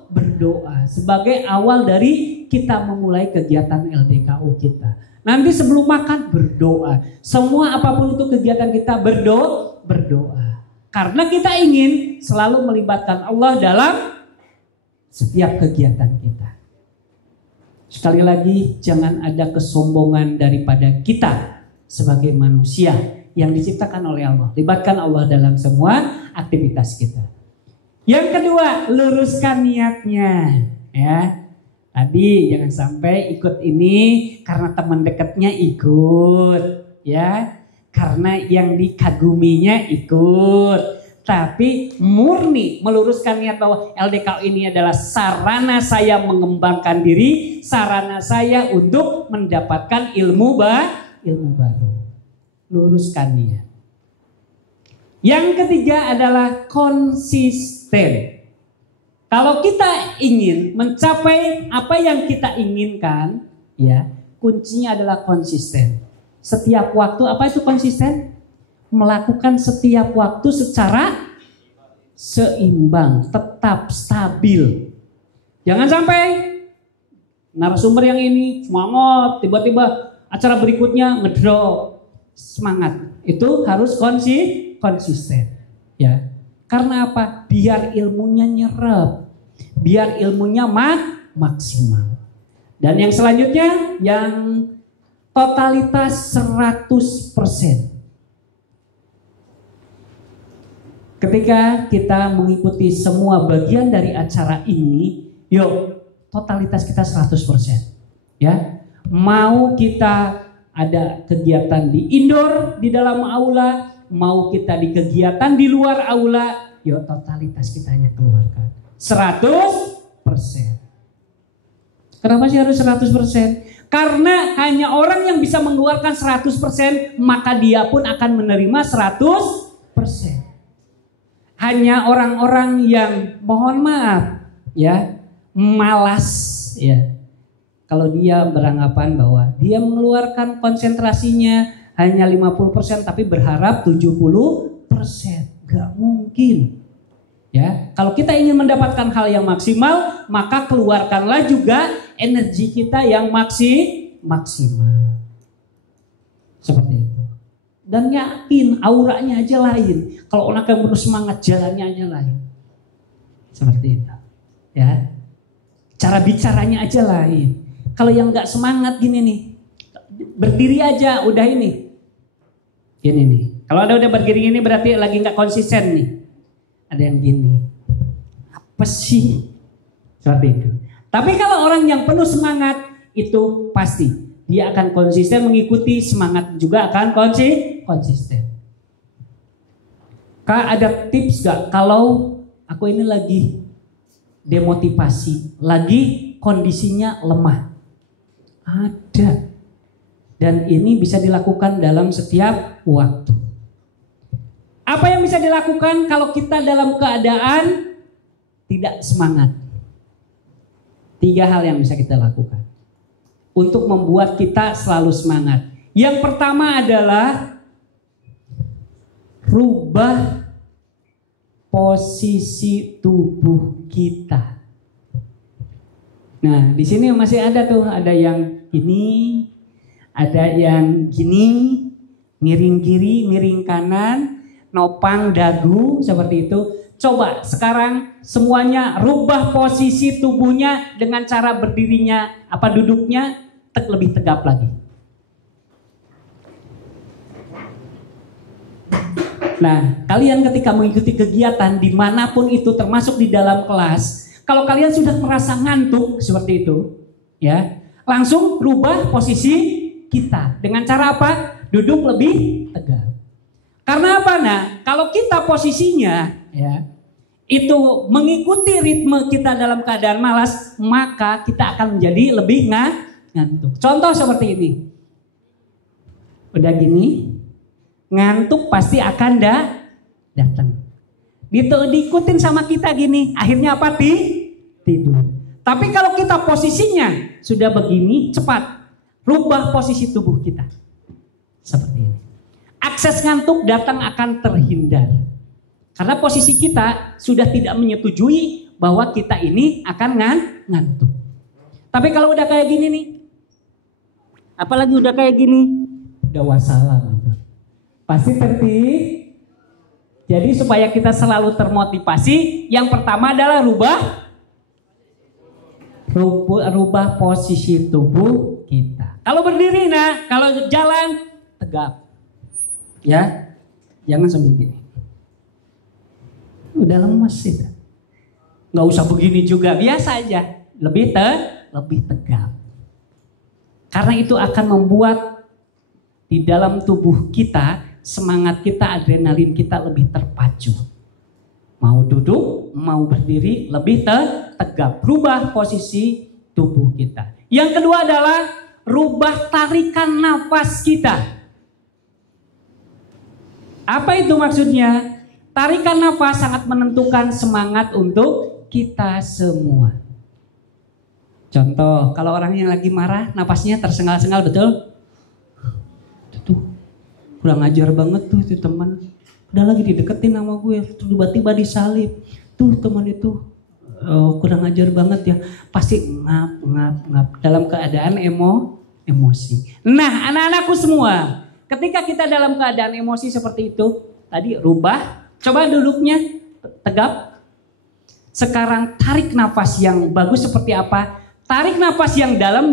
sebagai awal dari kita memulai kegiatan LDKU kita. Nanti sebelum makan berdoa. Semua apapun itu kegiatan kita berdoa. Karena kita ingin selalu melibatkan Allah dalam setiap kegiatan kita. Sekali lagi, jangan ada kesombongan daripada kita sebagai manusia yang diciptakan oleh Allah. Libatkan Allah dalam semua aktivitas kita. Yang kedua, luruskan niatnya, ya. Tadi jangan sampai ikut ini karena teman dekatnya ikut, ya. Karena yang dikaguminya ikut. Tapi murni meluruskan niat bahwa LDKU ini adalah sarana saya mengembangkan diri, sarana saya untuk mendapatkan ilmu baru. Luruskan niat. Yang ketiga adalah konsisten. Kalau kita ingin mencapai apa yang kita inginkan, ya, kuncinya adalah konsisten. Setiap waktu, apa itu konsisten? Melakukan setiap waktu secara seimbang, tetap stabil. Jangan sampai narasumber yang ini semangat, tiba-tiba acara berikutnya ngedrop semangat. Itu harus konsisten, ya. Karena apa? Biar ilmunya nyerap, biar ilmunya maksimal. Dan yang selanjutnya, yang totalitas 100%. Ketika kita mengikuti semua bagian dari acara ini, yuk totalitas kita 100%. Ya, mau kita ada kegiatan di indoor, di dalam aula, mau kita di kegiatan di luar aula, yuk totalitas kita hanya keluarkan 100%. Kenapa sih harus 100%? Karena hanya orang yang bisa mengeluarkan 100%, maka dia pun akan menerima 100%. Hanya orang-orang yang mohon maaf, ya, malas, ya. Kalau dia beranggapan bahwa dia mengeluarkan konsentrasinya hanya 50% tapi berharap 70%, gak mungkin. Ya, kalau kita ingin mendapatkan hal yang maksimal, maka keluarkanlah juga energi kita yang maksimal. Seperti itu. Dan yakin auranya aja lain. Kalau orang yang penuh semangat jalannya aja lain. Seperti itu. Ya. Cara bicaranya aja lain. Kalau yang nggak semangat gini nih. Berdiri aja udah ini. Gini nih. Kalau ada udah berdiri ini berarti lagi nggak konsisten nih. Ada yang gini. Apa sih? Seperti itu. Tapi kalau orang yang penuh semangat itu pasti dia akan konsisten mengikuti, semangat juga akan konsisten. Kak, ada tips gak kalau aku ini lagi demotivasi, lagi kondisinya lemah? Ada. Dan ini bisa dilakukan dalam setiap waktu. Apa yang bisa dilakukan kalau kita dalam keadaan tidak semangat? 3 hal yang bisa kita lakukan untuk membuat kita selalu semangat. Yang pertama adalah rubah posisi tubuh kita. Nah, di sini masih ada tuh, ada yang ini, ada yang gini, miring kiri, miring kanan, nopang dagu seperti itu. Coba sekarang semuanya rubah posisi tubuhnya dengan cara berdirinya, duduknya lebih tegap lagi. Nah, kalian ketika mengikuti kegiatan dimanapun itu, termasuk di dalam kelas, kalau kalian sudah merasa ngantuk seperti itu, ya, langsung rubah posisi kita dengan cara apa? Duduk lebih tegap. Karena apa? Nah, kalau kita posisinya ya itu mengikuti ritme kita dalam keadaan malas, maka kita akan menjadi lebih ngantuk. Contoh seperti ini. Udah gini, ngantuk pasti akan datang. Diikutin sama kita gini, akhirnya apa? Tidur. Tapi kalau kita posisinya sudah begini, cepat rubah posisi tubuh kita. Seperti ini. Akses ngantuk datang akan terhindar. Karena posisi kita sudah tidak menyetujui bahwa kita ini akan ngantuk. Tapi kalau udah kayak gini nih, apalagi udah kayak gini, udah wassalam. Pasti tertib. Jadi supaya kita selalu termotivasi, yang pertama adalah rubah posisi tubuh kita. Kalau berdiri, kalau jalan tegap. Ya, jangan sambil gini. Udah lemes sih. Nggak usah begini juga, biasa aja. Lebih tegap. Karena itu akan membuat di dalam tubuh kita, semangat kita, adrenalin kita lebih terpacu. Mau duduk, mau berdiri, lebih tegap. Rubah posisi tubuh kita. Yang kedua adalah rubah tarikan nafas kita. Apa itu maksudnya? Tarikan nafas sangat menentukan semangat untuk kita semua. Contoh, kalau orang yang lagi marah, nafasnya tersengal-sengal, betul? Tuh, kurang ajar banget tuh itu teman. Udah lagi dideketin sama gue, tiba-tiba disalib. Tuh teman itu kurang ajar banget ya. Pasti ngap dalam keadaan emosi. Nah, anak-anakku semua, ketika kita dalam keadaan emosi seperti itu, tadi rubah. Coba duduknya tegap. Sekarang tarik nafas yang bagus seperti apa? Tarik nafas yang dalam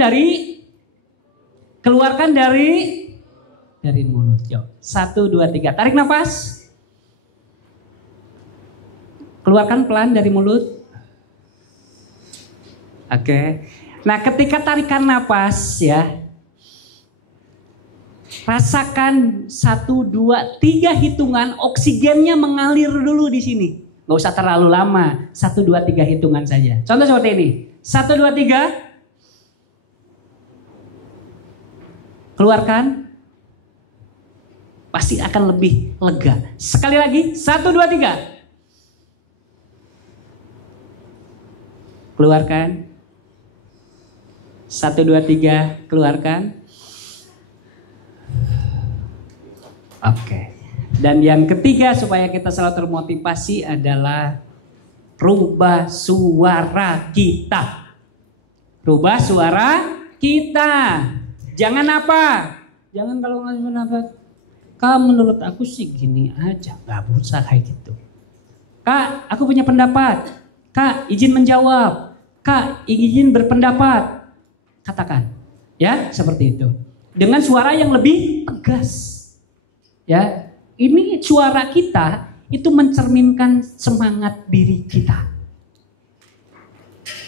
keluarkan dari mulut. Yuk, 1, 2, 3. Tarik nafas. Keluarkan pelan dari mulut. Oke. Nah, ketika tarikan nafas ya, rasakan 1, 2, 3 hitungan oksigennya mengalir dulu di sini. Gak usah terlalu lama. 1, 2, 3 hitungan saja. Contoh seperti ini. 1, 2, 3. Keluarkan. Pasti akan lebih lega. Sekali lagi. 1, 2, 3. Keluarkan. 1, 2, 3. Keluarkan. Oke. Dan yang ketiga supaya kita selalu termotivasi adalah rubah suara kita. Rubah suara kita. Jangan apa? Jangan kalau nggak nafas. Kak, menurut aku sih gini aja, gak usah kayak gitu. Kak, aku punya pendapat. Kak, izin menjawab. Kak, izin berpendapat. Katakan, ya seperti itu. Dengan suara yang lebih tegas. Ya, ini suara kita itu mencerminkan semangat diri kita.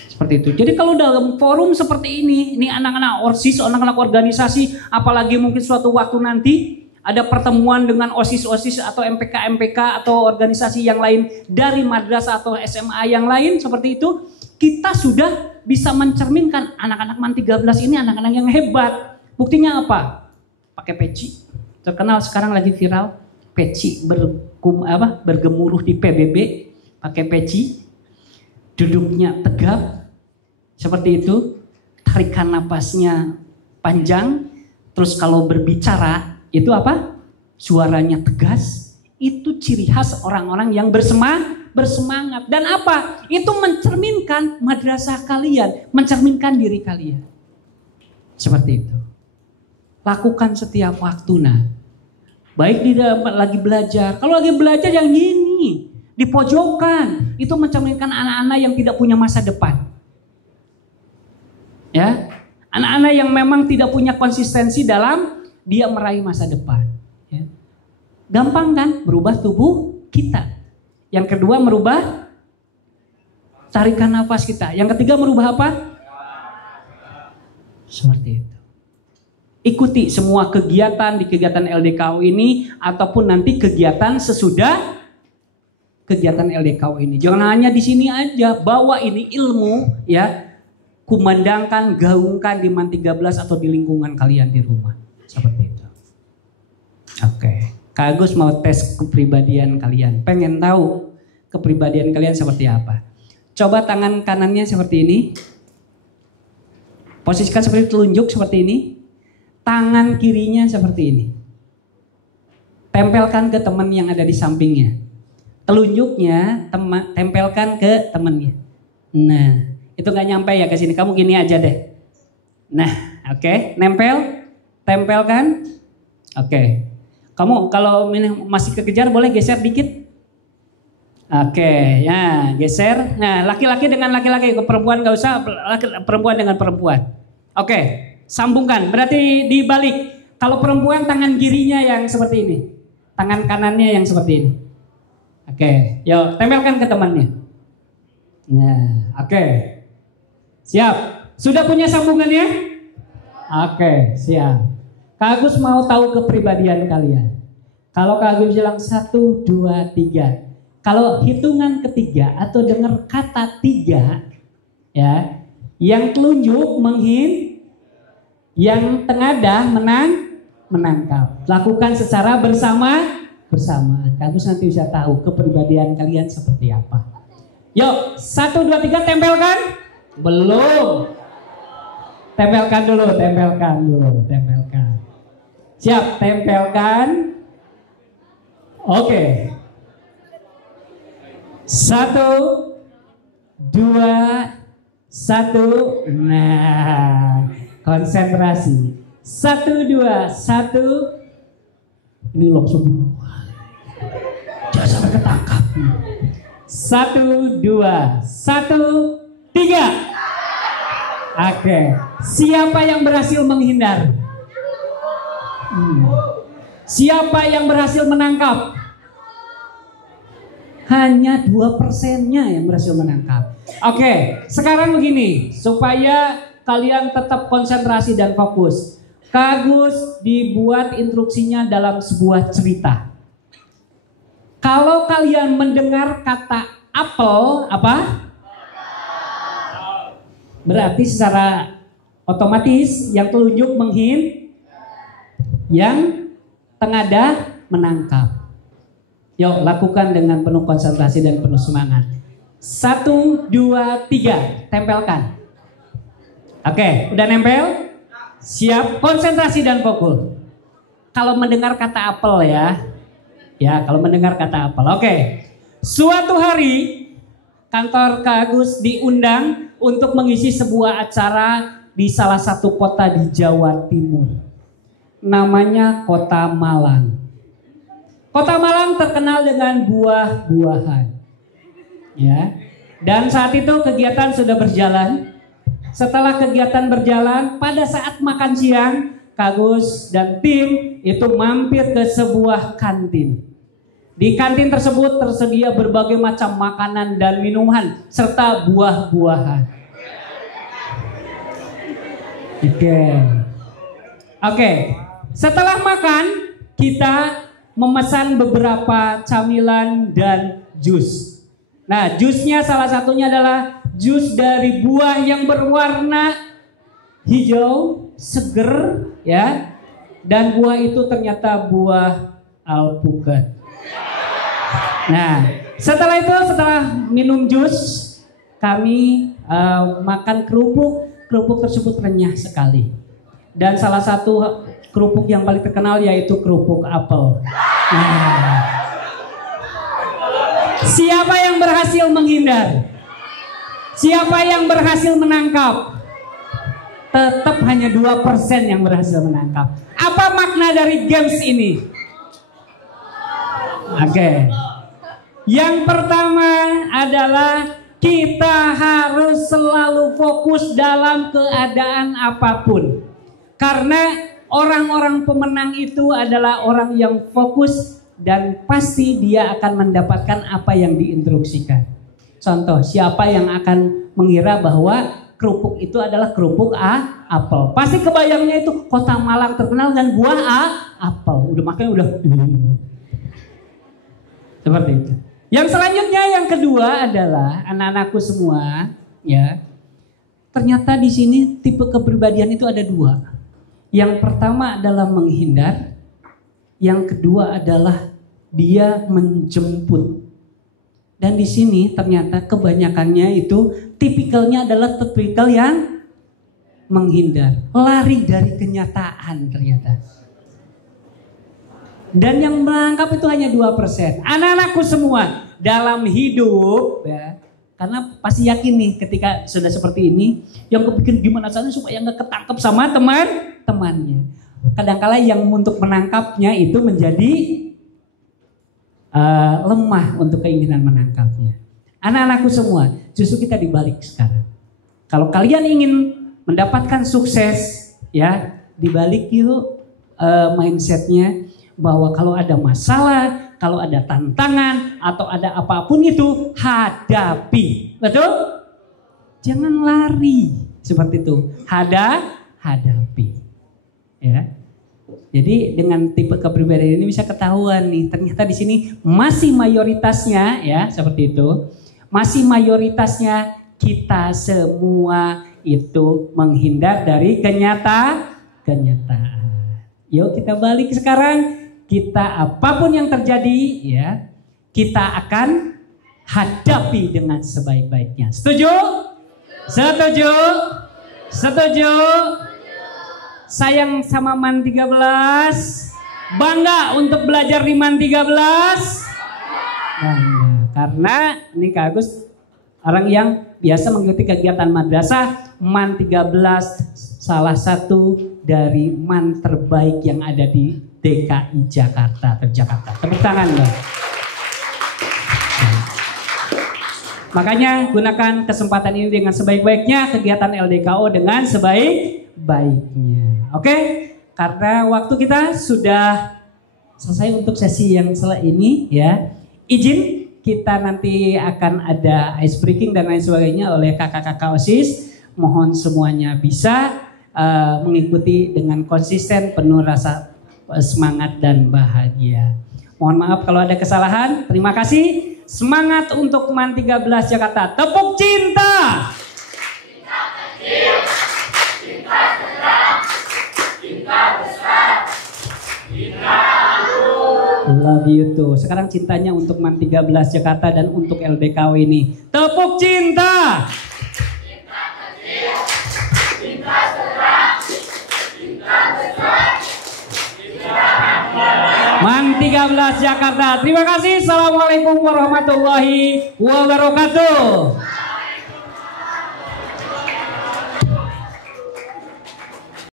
Seperti itu. Jadi kalau dalam forum seperti ini anak-anak OSIS, anak-anak organisasi, apalagi mungkin suatu waktu nanti ada pertemuan dengan OSIS-OSIS atau MPK-MPK atau organisasi yang lain dari madrasah atau SMA yang lain seperti itu, kita sudah bisa mencerminkan anak-anak MAN 13 ini anak-anak yang hebat. Buktinya apa? Pakai peci. Terkenal sekarang lagi viral, peci bergemuruh di PBB, pakai peci, duduknya tegap. Seperti itu, tarikan napasnya panjang, terus kalau berbicara itu apa? Suaranya tegas. Itu ciri khas orang-orang yang bersemangat. Dan apa? Itu mencerminkan madrasah kalian, mencerminkan diri kalian. Seperti itu. Lakukan setiap waktu, nah. Baik di dalam lagi belajar. Kalau lagi belajar yang gini, di pojokan, itu mencerminkan anak-anak yang tidak punya masa depan. Ya, anak-anak yang memang tidak punya konsistensi dalam dia meraih masa depan. Ya. Gampang kan berubah tubuh kita. Yang kedua merubah tarikan nafas kita. Yang ketiga merubah apa? Seperti itu. Ikuti semua kegiatan di kegiatan LDKU ini ataupun nanti kegiatan sesudah kegiatan LDKU ini. Jangan hanya di sini aja, bawa ini ilmu ya. Kumandangkan, gaungkan di MAN 13 atau di lingkungan kalian di rumah. Seperti itu. Oke. Kak Agus mau tes kepribadian kalian. Pengen tahu kepribadian kalian seperti apa. Coba tangan kanannya seperti ini. Posisikan seperti telunjuk seperti ini. Tangan kirinya seperti ini. Tempelkan ke teman yang ada di sampingnya. Telunjuknya tempelkan ke temannya. Nah. Itu gak nyampe ya ke sini. Kamu gini aja deh. Nah, oke. Nempel. Tempelkan. Oke. Kamu kalau masih kekejar boleh geser dikit. Oke. Ya, geser. Nah, laki-laki dengan laki-laki. Perempuan gak usah. Perempuan dengan perempuan. Oke. Sambungkan. Berarti dibalik. Kalau perempuan tangan kirinya yang seperti ini. Tangan kanannya yang seperti ini. Oke. Yuk, tempelkan ke temannya. Nah, oke. Siap. Sudah punya sambungannya? Oke, siap. Kak Agus mau tahu kepribadian kalian. Kalau Kak Agus bilang 1, 2, 3. Kalau hitungan ketiga atau dengar kata 3, ya, yang telunjuk yang tengadah menangkap. Lakukan secara bersama. Kak Agus nanti bisa tahu kepribadian kalian seperti apa. Yuk, 1, 2, 3 tempelkan. Belum. Tempelkan dulu. Siap, tempelkan. Oke. 1, 2, 1. Nah, konsentrasi. 1, 2, 1. Ini langsung. Jangan sampai ketangkap. 1, 2, 1, 3. Oke. Siapa yang berhasil menghindar? Siapa yang berhasil menangkap? Hanya 2%-nya yang berhasil menangkap. Oke. Sekarang begini. Supaya kalian tetap konsentrasi dan fokus. Kak Agus dibuat instruksinya dalam sebuah cerita. Kalau kalian mendengar kata apel, apa? Berarti secara otomatis yang telunjuk yang tengadah menangkap. Yuk lakukan dengan penuh konsentrasi dan penuh semangat. 1, 2, 3, tempelkan. Oke, udah nempel? Siap, konsentrasi dan fokus. Kalau mendengar kata apel ya kalau mendengar kata apel. Oke, suatu hari kantor Kak Agus diundang untuk mengisi sebuah acara di salah satu kota di Jawa Timur. Namanya Kota Malang. Kota Malang terkenal dengan buah-buahan. Ya. Dan saat itu kegiatan sudah berjalan. Setelah kegiatan berjalan, pada saat makan siang, Kak Gus dan tim itu mampir ke sebuah kantin. Di kantin tersebut tersedia berbagai macam makanan dan minuman serta buah-buahan. Oke. Setelah makan, kita memesan beberapa camilan dan jus. Nah, jusnya salah satunya adalah jus dari buah yang berwarna hijau, seger, ya. Dan buah itu ternyata buah alpukat. Nah, setelah minum jus, kami makan kerupuk. Kerupuk tersebut renyah sekali. Dan salah satu kerupuk yang paling terkenal yaitu kerupuk apel. Nah, siapa yang berhasil menghindar? Siapa yang berhasil menangkap? Tetap hanya 2% yang berhasil menangkap. Apa makna dari games ini? Oke. Yang pertama adalah kita harus selalu fokus dalam keadaan apapun. Karena orang-orang pemenang itu adalah orang yang fokus dan pasti dia akan mendapatkan apa yang diinstruksikan. Contoh, siapa yang akan mengira bahwa kerupuk itu adalah kerupuk apel? Pasti kebayangnya itu Kota Malang terkenal dengan buah apel. Udah makanya udah seperti itu. Yang selanjutnya yang kedua adalah anak-anakku semua, ya. Ternyata di sini tipe kepribadian itu ada dua. Yang pertama adalah menghindar, yang kedua adalah dia menjemput. Dan di sini ternyata kebanyakannya itu tipikalnya adalah tipikal yang menghindar, lari dari kenyataan ternyata. Dan yang menangkap itu hanya 2%. Anak-anakku semua dalam hidup, ya, karena pasti yakin nih ketika sudah seperti ini, yang kepikir gimana caranya supaya nggak ketangkep sama teman-temannya. Kadang-kala yang untuk menangkapnya itu menjadi lemah untuk keinginan menangkapnya. Anak-anakku semua, justru kita dibalik sekarang. Kalau kalian ingin mendapatkan sukses, ya dibalik yuk mindsetnya. Bahwa kalau ada masalah, kalau ada tantangan, atau ada apapun itu, hadapi. Betul? Jangan lari. Seperti itu. Hadapi. Ya. Jadi dengan tipe kepribadian ini bisa ketahuan nih. Ternyata di sini masih mayoritasnya, ya seperti itu. Masih mayoritasnya kita semua itu menghindar dari kenyataan. Yuk kita balik sekarang. Kita apapun yang terjadi, ya kita akan hadapi dengan sebaik-baiknya. Setuju? Setuju? Setuju? Sayang sama MAN 13? Bangga untuk belajar di MAN 13? Bangga. Karena ini Kak Agus orang yang biasa mengikuti kegiatan madrasah. MAN 13 salah satu dari MAN terbaik yang ada di DKI Jakarta. Tepuk tangan Mbak. Makanya gunakan kesempatan ini dengan sebaik-baiknya, kegiatan LDKO dengan sebaik-baiknya. Oke? Karena waktu kita sudah selesai untuk sesi yang setelah ini, ya. Izin kita nanti akan ada ice breaking dan lain sebagainya oleh kakak-kakak OSIS. Mohon semuanya bisa mengikuti dengan konsisten, penuh rasa semangat dan bahagia. Mohon maaf kalau ada kesalahan. Terima kasih. Semangat untuk MAN 13 Jakarta. Tepuk cinta. Cinta kecil, cinta sedang, cinta besar, cinta love you too. Sekarang cintanya untuk MAN 13 Jakarta dan untuk LDKW ini. Tepuk cinta. Cinta kecil, cinta sedang, cinta besar. MAN 13 Jakarta. Terima kasih. Assalamualaikum warahmatullahi wabarakatuh.